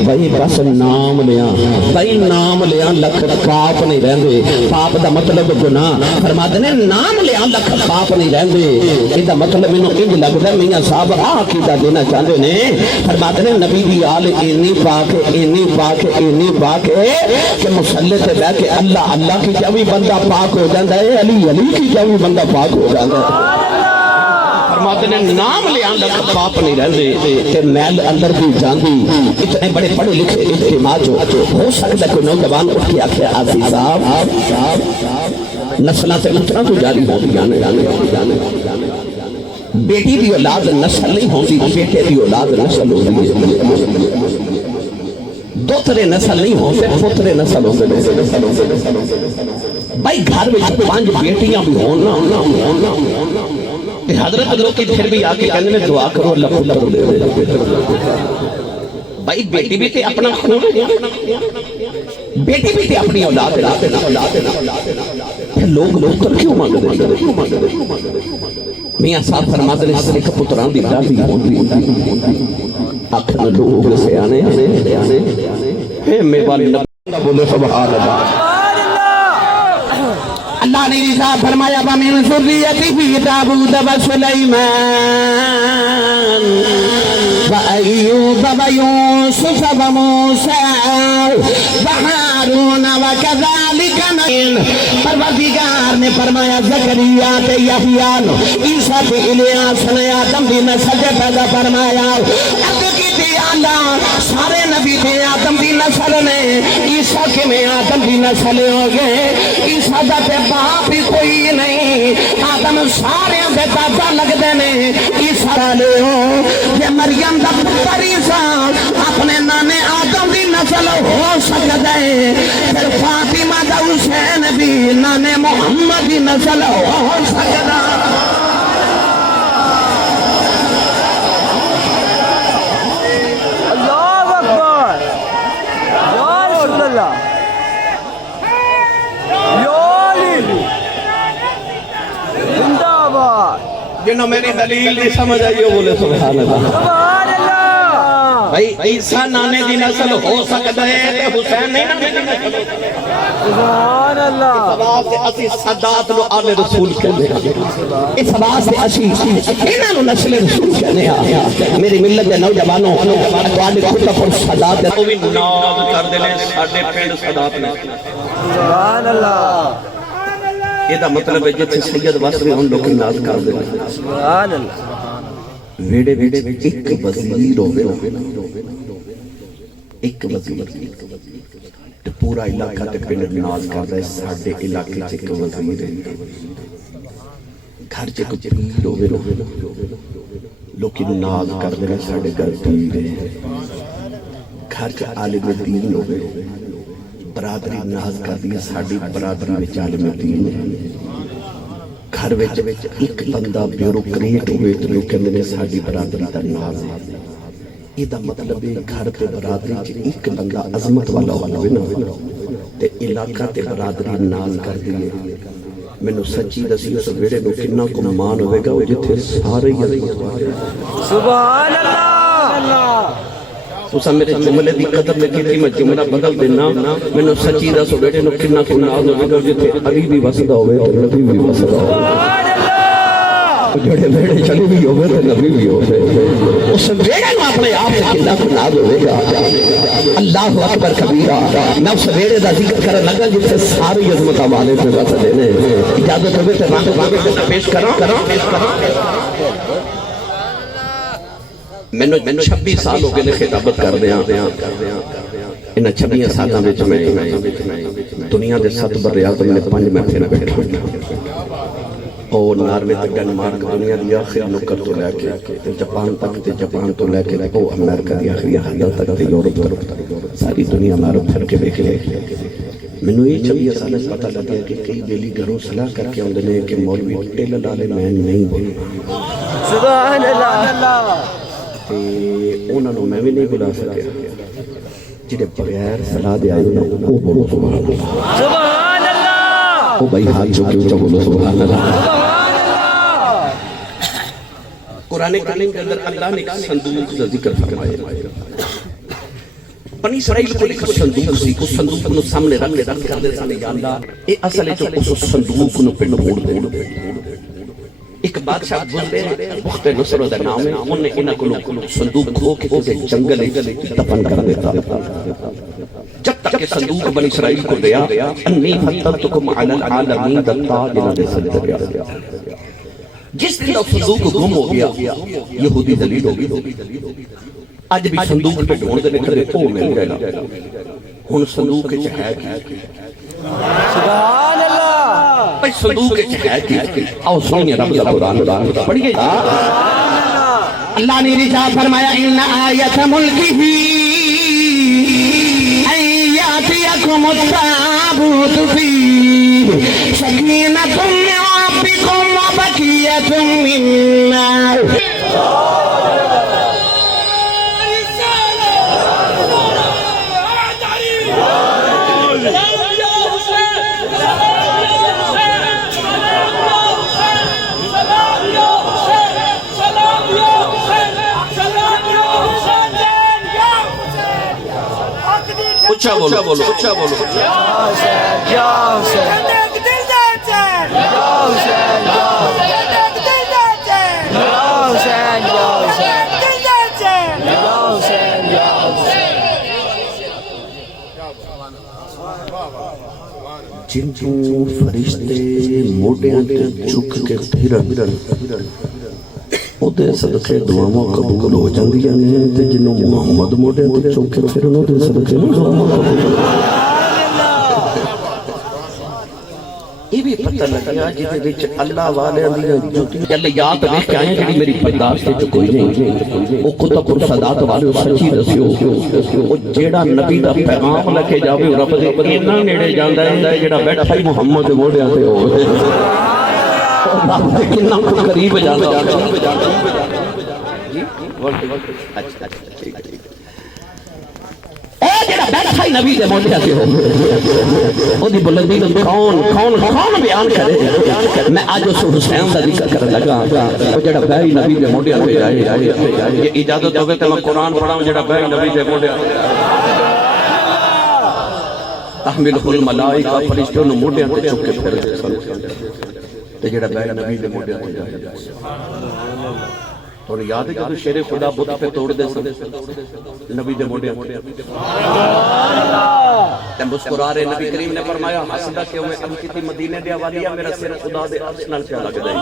بھائی بس نام لیا بھائی نام لیا لکھ پاپ نہیں رہندے پاپ دا مطلب گناہ فرماتے نے نام لیا لکھ پاپ نہیں رہندے یہ دا مطلب انہوں انج لگتا ہے میاں صاحب عقیدہ دینا چاہتے نے فرماتے نے نبی دی آل اینی پاک ہے کہ مسلح سے بیٹھ کے اللہ اللہ کی جاوی بندہ پاک ہو جاندہ ہے علی علی کی جاوی بندہ پاک ہو جاندہ ہے فرماتے نے نام لے آندہ پاپ نہیں رہندے کہ میل اندر بھی جاندی اتنے بڑے پڑھے لکھے اجتماع جو ہو سکتا کوئی نوجوان اٹھ کے آکھے آسی صاحب نسلہ سے اتنا تو جاری ہو جانے بیٹی دی اولاد نسل نہیں ہوندی بیٹے دی اولاد نسل ہوندی دو ترے نسل نہیں ہوندے پترے نسل ہوندے بھائی گھر میں 5 بیٹیاں بھی ہونا حضرت لوگ کی پھر بھی آکے کہنے میں دعا کرو اللہ کو پتر دے بھائی بیٹی بھی تے اپنا خون بیٹی بھی تے اپنی اولاد پھر لوگ کر کیوں مانگ دے میاں صاحب فرماتے ہیں ایک پتران دی دادی ہوندی اکھن لوگ سیانے ہے میوال بولے سبحان اللہ. اللہ نے رضا فرمایا وَمِن ذُرِّيَّتِهِ داؤد وسليمان وأيوب ويوسف وموسى وهارون وكذلك پروردگار نے فرمایا زکریا تے یحییٰ نو عیسیٰ تے الیاس نے آدم دی نسل تے پیدا فرمایا. سارے نبی تھے آدم دی نسل نے, عیسیٰ کے میں آدم دی نسل ہو گئے. عیسیٰ دا تے باپ ہی کوئی نہیں, آدم سارے دے دادا لگ دے نے. عیسیٰ لے ہو یہ مریم دا پتر عیسیٰ اپنے نانے آدم دی نسل ہو سکتا ہے. پھر فاطمہ دا حسین بھی نانے محمد دی نسل ہو سکتا ہے. جنہوں میری دلیل نہیں سمجھ آئی وہ بولے سبحان اللہ. بھائی عیسیٰ نانے دی نسل ہو سکتا ہے تے حسین نہیں نانے دی نسل. سبحان اللہ. اس واسطے اسی سادات نو آل رسول کہنے ہیں, اس واسطے اسی انہاں نو نسل رسول کہنے ہیں. میری ملت دے نوجوانوں تواڈے خطہ پر سادات او وی ناز کر دے نے ساڈے پنڈ سادات نے. سبحان اللہ. یہ دا مطلب ہے جتھے سید واسطے ہن لوگ ناز کر دے. سبحان اللہ. ویڑے ویڑے ایک وزیر ہوئے, ایک وزیر تے پورا علاقہ تے پنڈ ناز کردا ہے ساڈے علاقے چ ایک وزیر ہے. گھر چ کچھ پیر ہوئے لوکی ناز کردے نے ساڈے گھر پیر ہے. گھر چ عالم دین ہوئے برادری ناز کردی ہے ساڈی برادری وچ عالم دین ہے. گھر وچ ایک بندہ بیوروکریٹ ہوئے تے لوگ کہندے نے ساڈی برادری دا ناز ہے. یہ دا مطلب ہے گھر تے برادری چ ایک بندہ عظمت والا ہوئے نا تے علاقہ تے برادری ناز کردی ہے. مینوں سچی دسی اس ویڑے نو کنا کو مان ہوئے گا جتھے سارے سبحان اللہ. تساں میرے جملے دی قدر میں کیتی میں جملہ بدل دینا. مینوں سچی دس ویڑے نو کنا کو ناز ہوئے گا جتھے علی بھی وسدا ہوئے تے نبی بھی وسدا ہوئے. جڑے ویڑے چلی بھی ہوئے تے نبی بھی ہوئے. اس ویڑے نو اپنے آپ سے کنا کو ناز ہوئے گا. اللہ اکبر کبیرہ. میں اس ویڑے دا ذکر کرن لگا جتھے ساری عظمت والے تے وسدے نے. اجازت ہوئے تے رنگ پیش کراں. مینوں 26 سال ہو گئے نے خطابت کر دیاں. انہاں 26 سالاں وچ میں دنیا دے 7 بر اعظم نے 5 میں پھر بیٹھا اور ناروے تے ڈنمارک دنیا دی آخر نکر تو لے کے جاپان تک تے جاپان تو لے کے او امریکہ دی آخری حد تک تے یورپ تک ساری دنیا مارو پھر کے دیکھ لے. مینوں یہ 26 سال وچ پتہ لگیا کہ کئی بیلی گھروں صلاح کر کے اوندے نے کہ مولوی ٹیل لالے میں نہیں بولنا. سبحان اللہ. تے انہاں نو میں بھی نہیں بلا سکیا جڑے بغیر صلاح دے آئے نا او بولو سبحان اللہ. سبحان اللہ. او بھائی ہاتھ جو اونچا بولو سبحان اللہ. قرآن کریم کے اندر اللہ نے ایک صندوق کا ذکر فرمایا. بنی اسرائیل کو ایک صندوق سی, اس صندوق نو سامنے رکھ کے کردے سن یا اللہ اے اصل وچ اس صندوق نو پنڈ موڑ دے. ایک بادشاہ گزرے بخت نصر دا نام ہے, انہیں انہاں کو صندوق کھو کے اسے جنگل دفن کر دیتا. جب تک کہ صندوق بنی اسرائیل کو دیا انی فضلتکم علی العالمین دا تاج نہ دے سکتے. جس دن صندوق گم ہو گیا یہودی دلیل ہو گئی. اج بھی صندوق پہ ڈھونڈ دے کھڑے او مل گئے. ہن صندوق وچ ہے کی؟ سبحان اللہ. بھائی صندوق وچ ہے کی؟ آؤ سنیے رب دا قرآن پڑھیے. اللہ نے ارشاد فرمایا ان آیت ملکہ ان یاتیکم التابوت فیہ سکینۃ من ربکم وبقیۃ مما سلام اچھا بولو اچھا بولو جن کو فرشتے موڈیاں تے چک کے پھرن اودے صدقے دعاواں قبول ہو جاندیاں نے تے جنوں محمد موڈیاں تے چک کے پھرن اودے صدقے دعاواں قبول یہ بھی پتہ لگیا جہدے وچ اللہ والیاں دیاں جوتیاں چلے یاد ویکھ کے آئے جڑی میری برداشت وچ کوئی نہیں او قطب الصدات والے سچی دسیو او جیڑا نبی دا پیغام لے کے جاوے رب دے اتنا نیڑے جاندا ہے جیڑا بیٹھا ہی محمد موڈیاں تے ہوے رب دے کتنا قریب جاندا جی اچھا ٹھیک ہے اے جڑا بیٹھا ہی نبی دے موڈیاں تے ہوے او دی بلندی نوں کون بیان کرے میں اج اس حسین دا ذکر کرن لگا او جڑا بیٹھا نبی دے موڈیاں تے آئے یہ اجازت ہوے تے میں قرآن پڑھاؤں جڑا بیٹھا نبی دے موڈیاں تے تحمل الملائکہ فرشتوں نوں موڈیاں تے چک کے پھر تے جڑا بیٹھا نبی دے موڈیاں تے آئے اور یاد ہے کہ شیر خدا بت پہ توڑ دے سن نبی دے موڈیاں تے مسکرا رہے نبی کریم نے فرمایا حسدہ کہ میں اب کتی مدینے دے والیہ میرا سر خدا دے عرش نال پیا لگ دے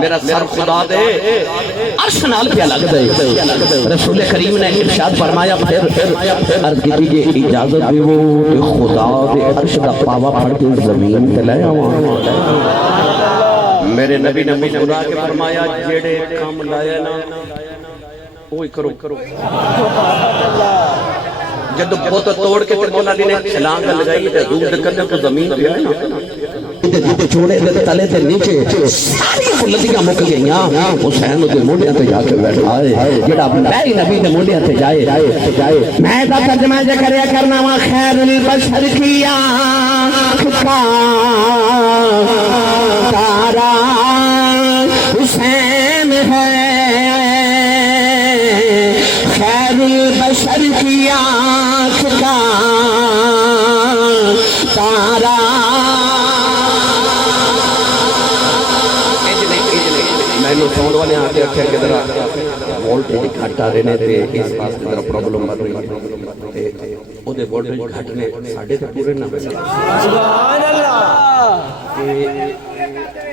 میرا سر خدا دے عرش نال پیا لگ دے رسول کریم نے ارشاد فرمایا پھر عرض کی جے اجازت دے وہ خدا دے عرش دا پاوا پھڑ کے زمین تے لے آواں میرے نبی نے مسکرا کے فرمایا جیڑے کام لائے نا وہی کرو جب بہت توڑ کے تے مولا دی نے چھلانگ لگائی تے حضور دے کندے تو زمین پہ آئے نا تے چھوڑے دے تلے تے نیچے ساری بلندیاں مک گئیاں حسین دے موڈیاں تے جا کے بیٹھا ہے جڑا بیٹھ نبی دے موڈیاں تے جائے میں دا ترجمہ جے کریا کرنا وا خیر البشر کی آنکھ کا تارا حسین ہے خیر البشر کی آنکھ کا تارا میں نے سون والے آتے اکھے کے ذرا وولٹیج گھٹ آ رہے نے تے اس واسطے ذرا پرابلم بن رہی ہے او دے وولٹیج گھٹ نے ساڈے تے پورے نہ سبحان اللہ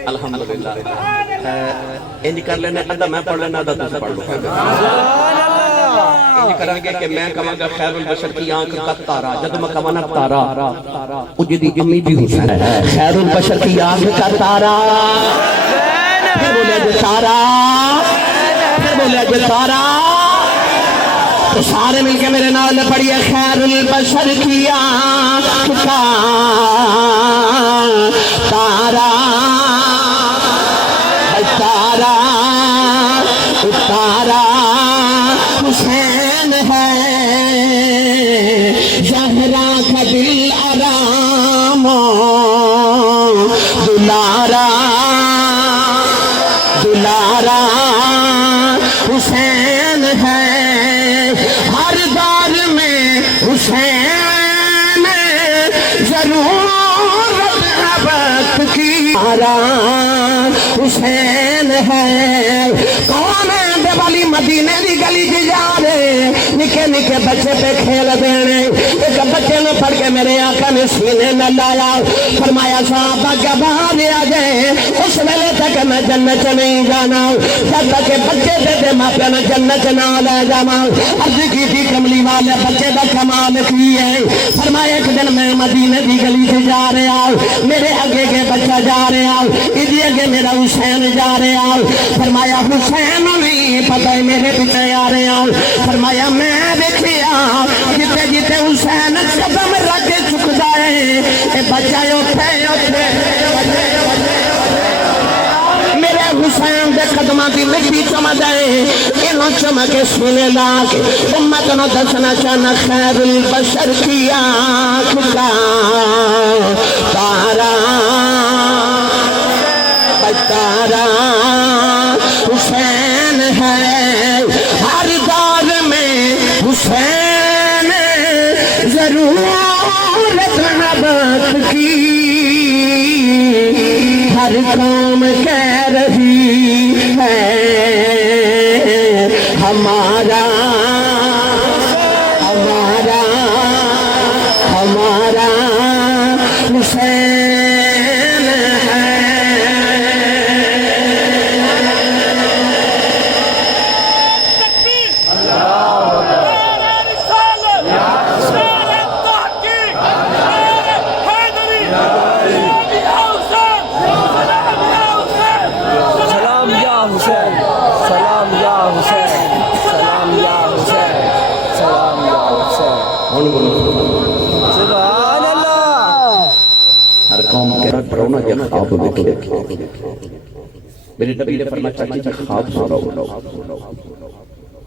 الحمدللہ انج کر لینے ادھا میں پڑھ لینا ادھا تُسے پڑھ لو انج کریں گے کہ میں کہاں گا خیر البشر کی آنکھ کا تارا جب میں کہاں نا تارا اجدی امیدی حسین ہے خیر البشر کی آنکھ کا تارا پھر بولے جو تارا پھر بولے جو تارا تو سارے مل کے میرے نال پڑھیے خیر البشر کی آنکھ کا تارا تارا تارا حسین ہے زہرا کا دل آرام دلارا دلارا حسین ہے ہر دور میں حسین ضرورت وقت کی حسین ہے کون ہے دیوالی مدینے دی گلی کی جا رہے نکے نکے بچے پہ کھیل دینے ایک بچے نے پڑھ کے میرے آقا نے سینے میں لایا فرمایا صحابہ جب باہر آ جائے اس ویلے تک میں جنت نہیں جانا جب تک بچے دے دے ماں پہ میں جنت نہ لے جانا عرض کی تھی کملی والے بچے دا کمال کی ہے فرمایا ایک دن میں مدینے دی گلی سے جا رہا میرے آگے کے بچہ جا رہا ادھر آگے میرا حسین جا رہا فرمایا حسین نہیں پتہ ہے میرے پیچھے آ رہا فرمایا میں دیکھیا جتے جتے حسین قدم رکھ چکتا ہے اے بچہ اٹھے میرے حسین دے قدمہ دی مٹی چمک ہے انہوں چمک سینے لا کے امت نو دسنا چاہنا خیر البشر کی آنکھ کا تارا تارا حسین ہے ہر دور میں حسین حرام کہہ رہی ہے ہمارا ہمارا ہمارا حسین ہے سلام یا حسین سلام یا حسین سلام یا حسین سلام یا حسین سبحان اللہ ہر قوم کہنا پڑھونا یا خواب دیکھے میرے نبی نے فرمایا چاچی جی خواب سناؤ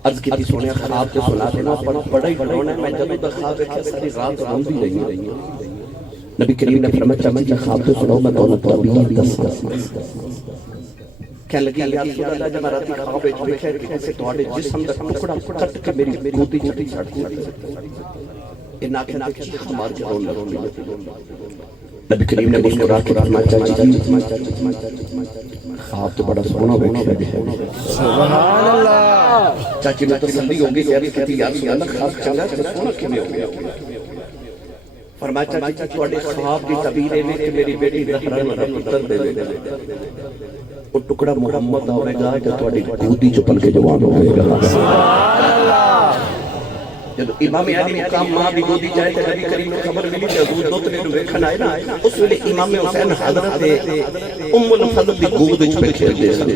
عرض کی تھی سونے خواب کے سنا دینا پر بڑا ہی ڈرونا ہے میں جب تک خواب دیکھا ساری رات رام بھی رہی ہوں نبی کریم نے فرمایا چاچی جی خواب کے سناؤ میں دونوں طبیعت دستا کہنے لگی یا رسول اللہ جب راتی خواب وچ ویکھیا کہ کسے تواڈے جسم دا ٹکڑا کٹ کے میری گودی چڑی چھڑ دی یہ ناک چیخ مار کے رون لگی نبی کریم نے مسکرا کے فرمایا چاچی جی خواب تو بڑا سونا ویکھیا ہے سبحان اللہ چاچی میں تسلی ہو گئی کہتی یا رسول اللہ خواب چنگا تے سونا کیویں ہو گیا فرمایا چاچی جی تواڈے خواب دی تعبیر ہے کہ میری بیٹی زہرا نوں پتر دے دے وہ ٹکڑا محمد ہوئے گا جو تواڈی گودی چ پل کے جوان ہوئے گا سبحان اللہ جب امام علی مقام ماں بھی گودی جائے تو نبی کریم نے خبر ملی کہ حضور دو تنے ویکھن آئے نا اس ویلے امام حسین حضرت ام الفضل دی گود وچ پہ کھیل دے سن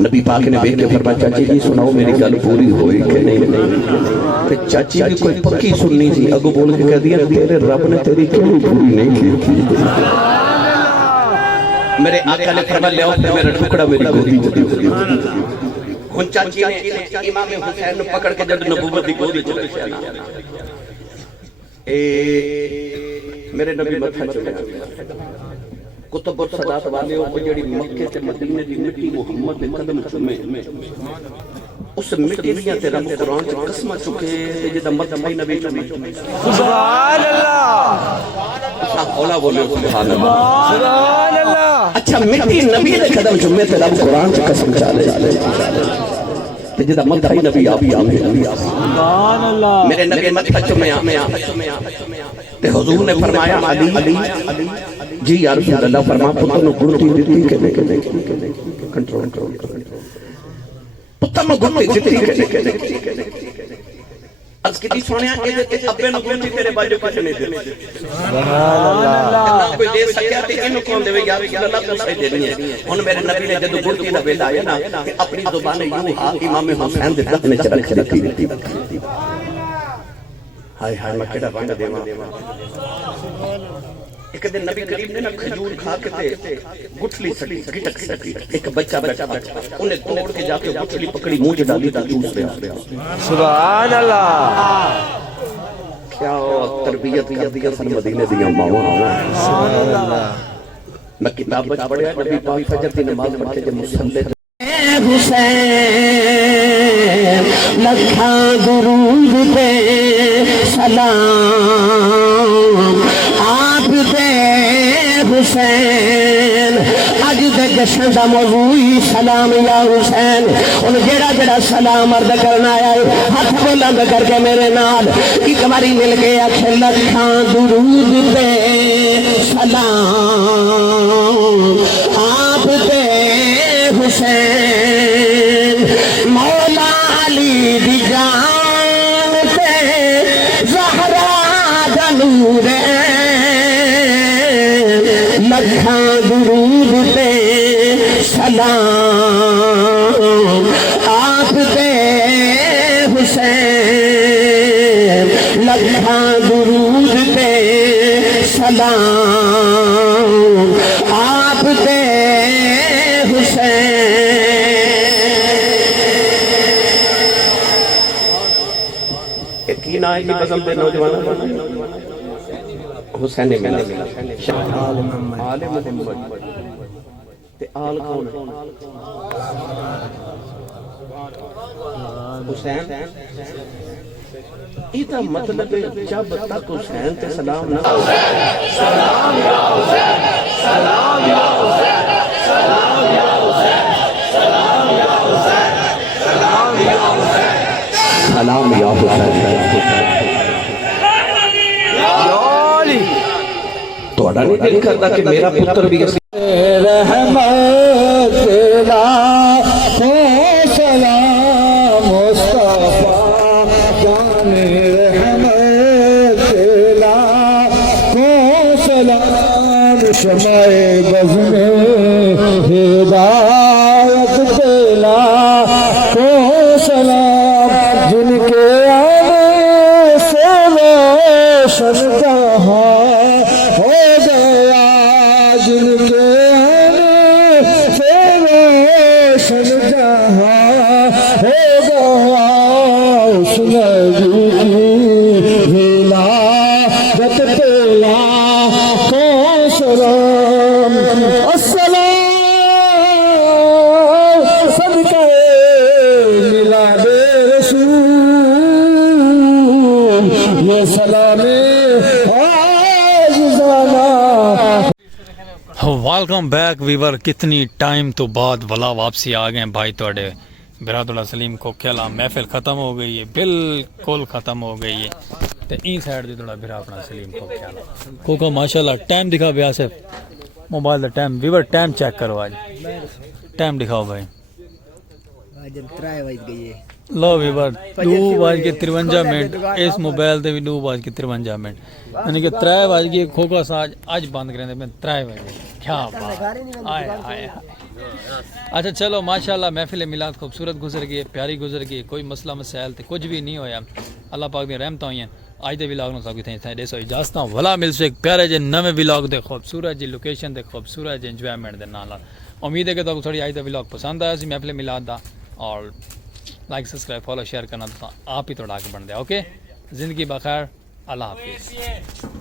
نبی پاک نے ویکھ کے فرمایا چاچی جی سناؤ میری گل پوری ہوئی کہ نہیں کہ چاچی بھی کوئی پکی سننی تھی اگو بول کے کہہ دیا تیرے رب نے تیری کیوں پوری نہیں کی میرے آقا نے فرمایا لے آؤ میرا ٹکڑا میری گودی چ دے ہن چاچی نے امام حسین نو پکڑ کے جب نبوت دی گود وچ رکھیا نا اے میرے نبی متھا چلیا کتب اور صدات والے وہ جڑی مکے تے مدینے دی مٹی محمد دے قدم چومے اس مٹی دیاں تے رب قرآن چ قسم چکے تے جدا متھا نبی چومے سبحان اللہ اولا بولے سبحان اللہ سبحان اللہ اچھا مٹی نبی دے قدم چومے تے رب قرآن چ قسم چالے تے جدا متھا نبی آپ سبحان اللہ میرے نبی متھا چومیا تے حضور نے فرمایا علی جی یا رسول اللہ فرما پتر نو گڑتی دیتی کہ نہیں کنٹرول پتر نو گڑتی دیتی کہ نہیں از کی سونیا ابے نو گڑتی تیرے باجو کچھ نہیں دے سبحان اللہ کوئی دے سکیا تے اینو کون دے یا رسول اللہ تو صحیح دینی ہے ہن میرے نبی نے جدوں گڑتی دا ویلا آیا نا کہ اپنی زبان یوں امام حسین دے دہنے چ رکھ دیتی ہائے ہائے میں کیڑا رنگ دیواں ایک دن نبی کریم نے نا کھجور کھا کے تے گٹھلی سٹی گٹک سٹی ایک بچہ بیٹھا انہیں توڑ کے جا کے گٹھلی پکڑی منہ چ ڈالی تے چوس رہا سبحان اللہ کیا تربیت کر دیا سن مدینے دیاں ماواں سبحان اللہ میں کتاب وچ پڑھیا نبی پاک فجر دی نماز پڑھ کے جب مصلی حسین لکھاں درود تے سلام آپ دے حسین اج دے جشن دا موضوع سلام یا حسین ان جڑا جڑا سلام عرض کرنا آیا ہے ہاتھ بلند کر کے میرے نال ایک باری مل کے آکھے لکھاں درود تے سلام آپ دے حسین مولا علی دی جان تے زہرا دا نور لکھاں درود تے سلام آپ دے حسین لکھاں درود تے سلام آپ دے ایک ہی بزم دے نوجوان حسین ملا آل محمد تے آل کون حسین ਇਹਦਾ ਮਤਲਬ ਹੈ ਜਬ ਤੱਕ ਹੁਸੈਨ ਤੇ ਸਲਾਮ ਨਾ سلام یا حسین تھوڑا نہیں دل کرتا کہ میرا پتر بھی رحمت سلام مصطفیٰ جان رحمت سلام شمع بز میں ہدایت تیلا کو سلام جن کے آنے سے روشن جہاں ہو گیا جن کے آنے سے روشن جہاں ہو گیا اس نبی کی ولادت تیلا کو سلام السلام صدقہ میلاد رسول یہ سلام ویلکم بیک ویور کتنی ٹائم تو بعد ولا واپسی آ گئے بھائی توڑے برادر سلیم کو کھیلا محفل ختم ہو گئی ہے بالکل ختم ہو گئی ہے تو این سائڈ دی تھوڑا برا اپنا سلیم کو کھیلا کوکو ماشاءاللہ ٹائم دکھا بیا سے mobile the time viewer time check کرو آج ٹائم دکھاؤ بھائی لو ویور 2:53 اس موبائل تے بھی 2:53 یعنی کہ 3 کھوکا ساج اج بند کریں میں 3 بجے کیا بات آئے آئے اچھا چلو ماشاءاللہ محفل میلاد خوبصورت گزر گئی پیاری گزر گئی کوئی مسئلہ مسائل تے کچھ بھی نہیں ہویا اللہ پاک دی رحمت ہوئی ہیں آج دے ولاگ نو سب کتنے تھے دے سو اجازت ولا مل سو ایک پیارے جے نویں ولاگ دے خوبصورت جی لوکیشن دے خوبصورت جی انجوائمنٹ دے نال امید ہے کہ تو تھوڑی آج دا ولاگ پسند آیا سی محفل میلاد دا اور لائک سبسکرائب فالو شیئر کرنا تو آپ ہی توڑا کے بن دیا اوکے زندگی بخیر اللہ حافظ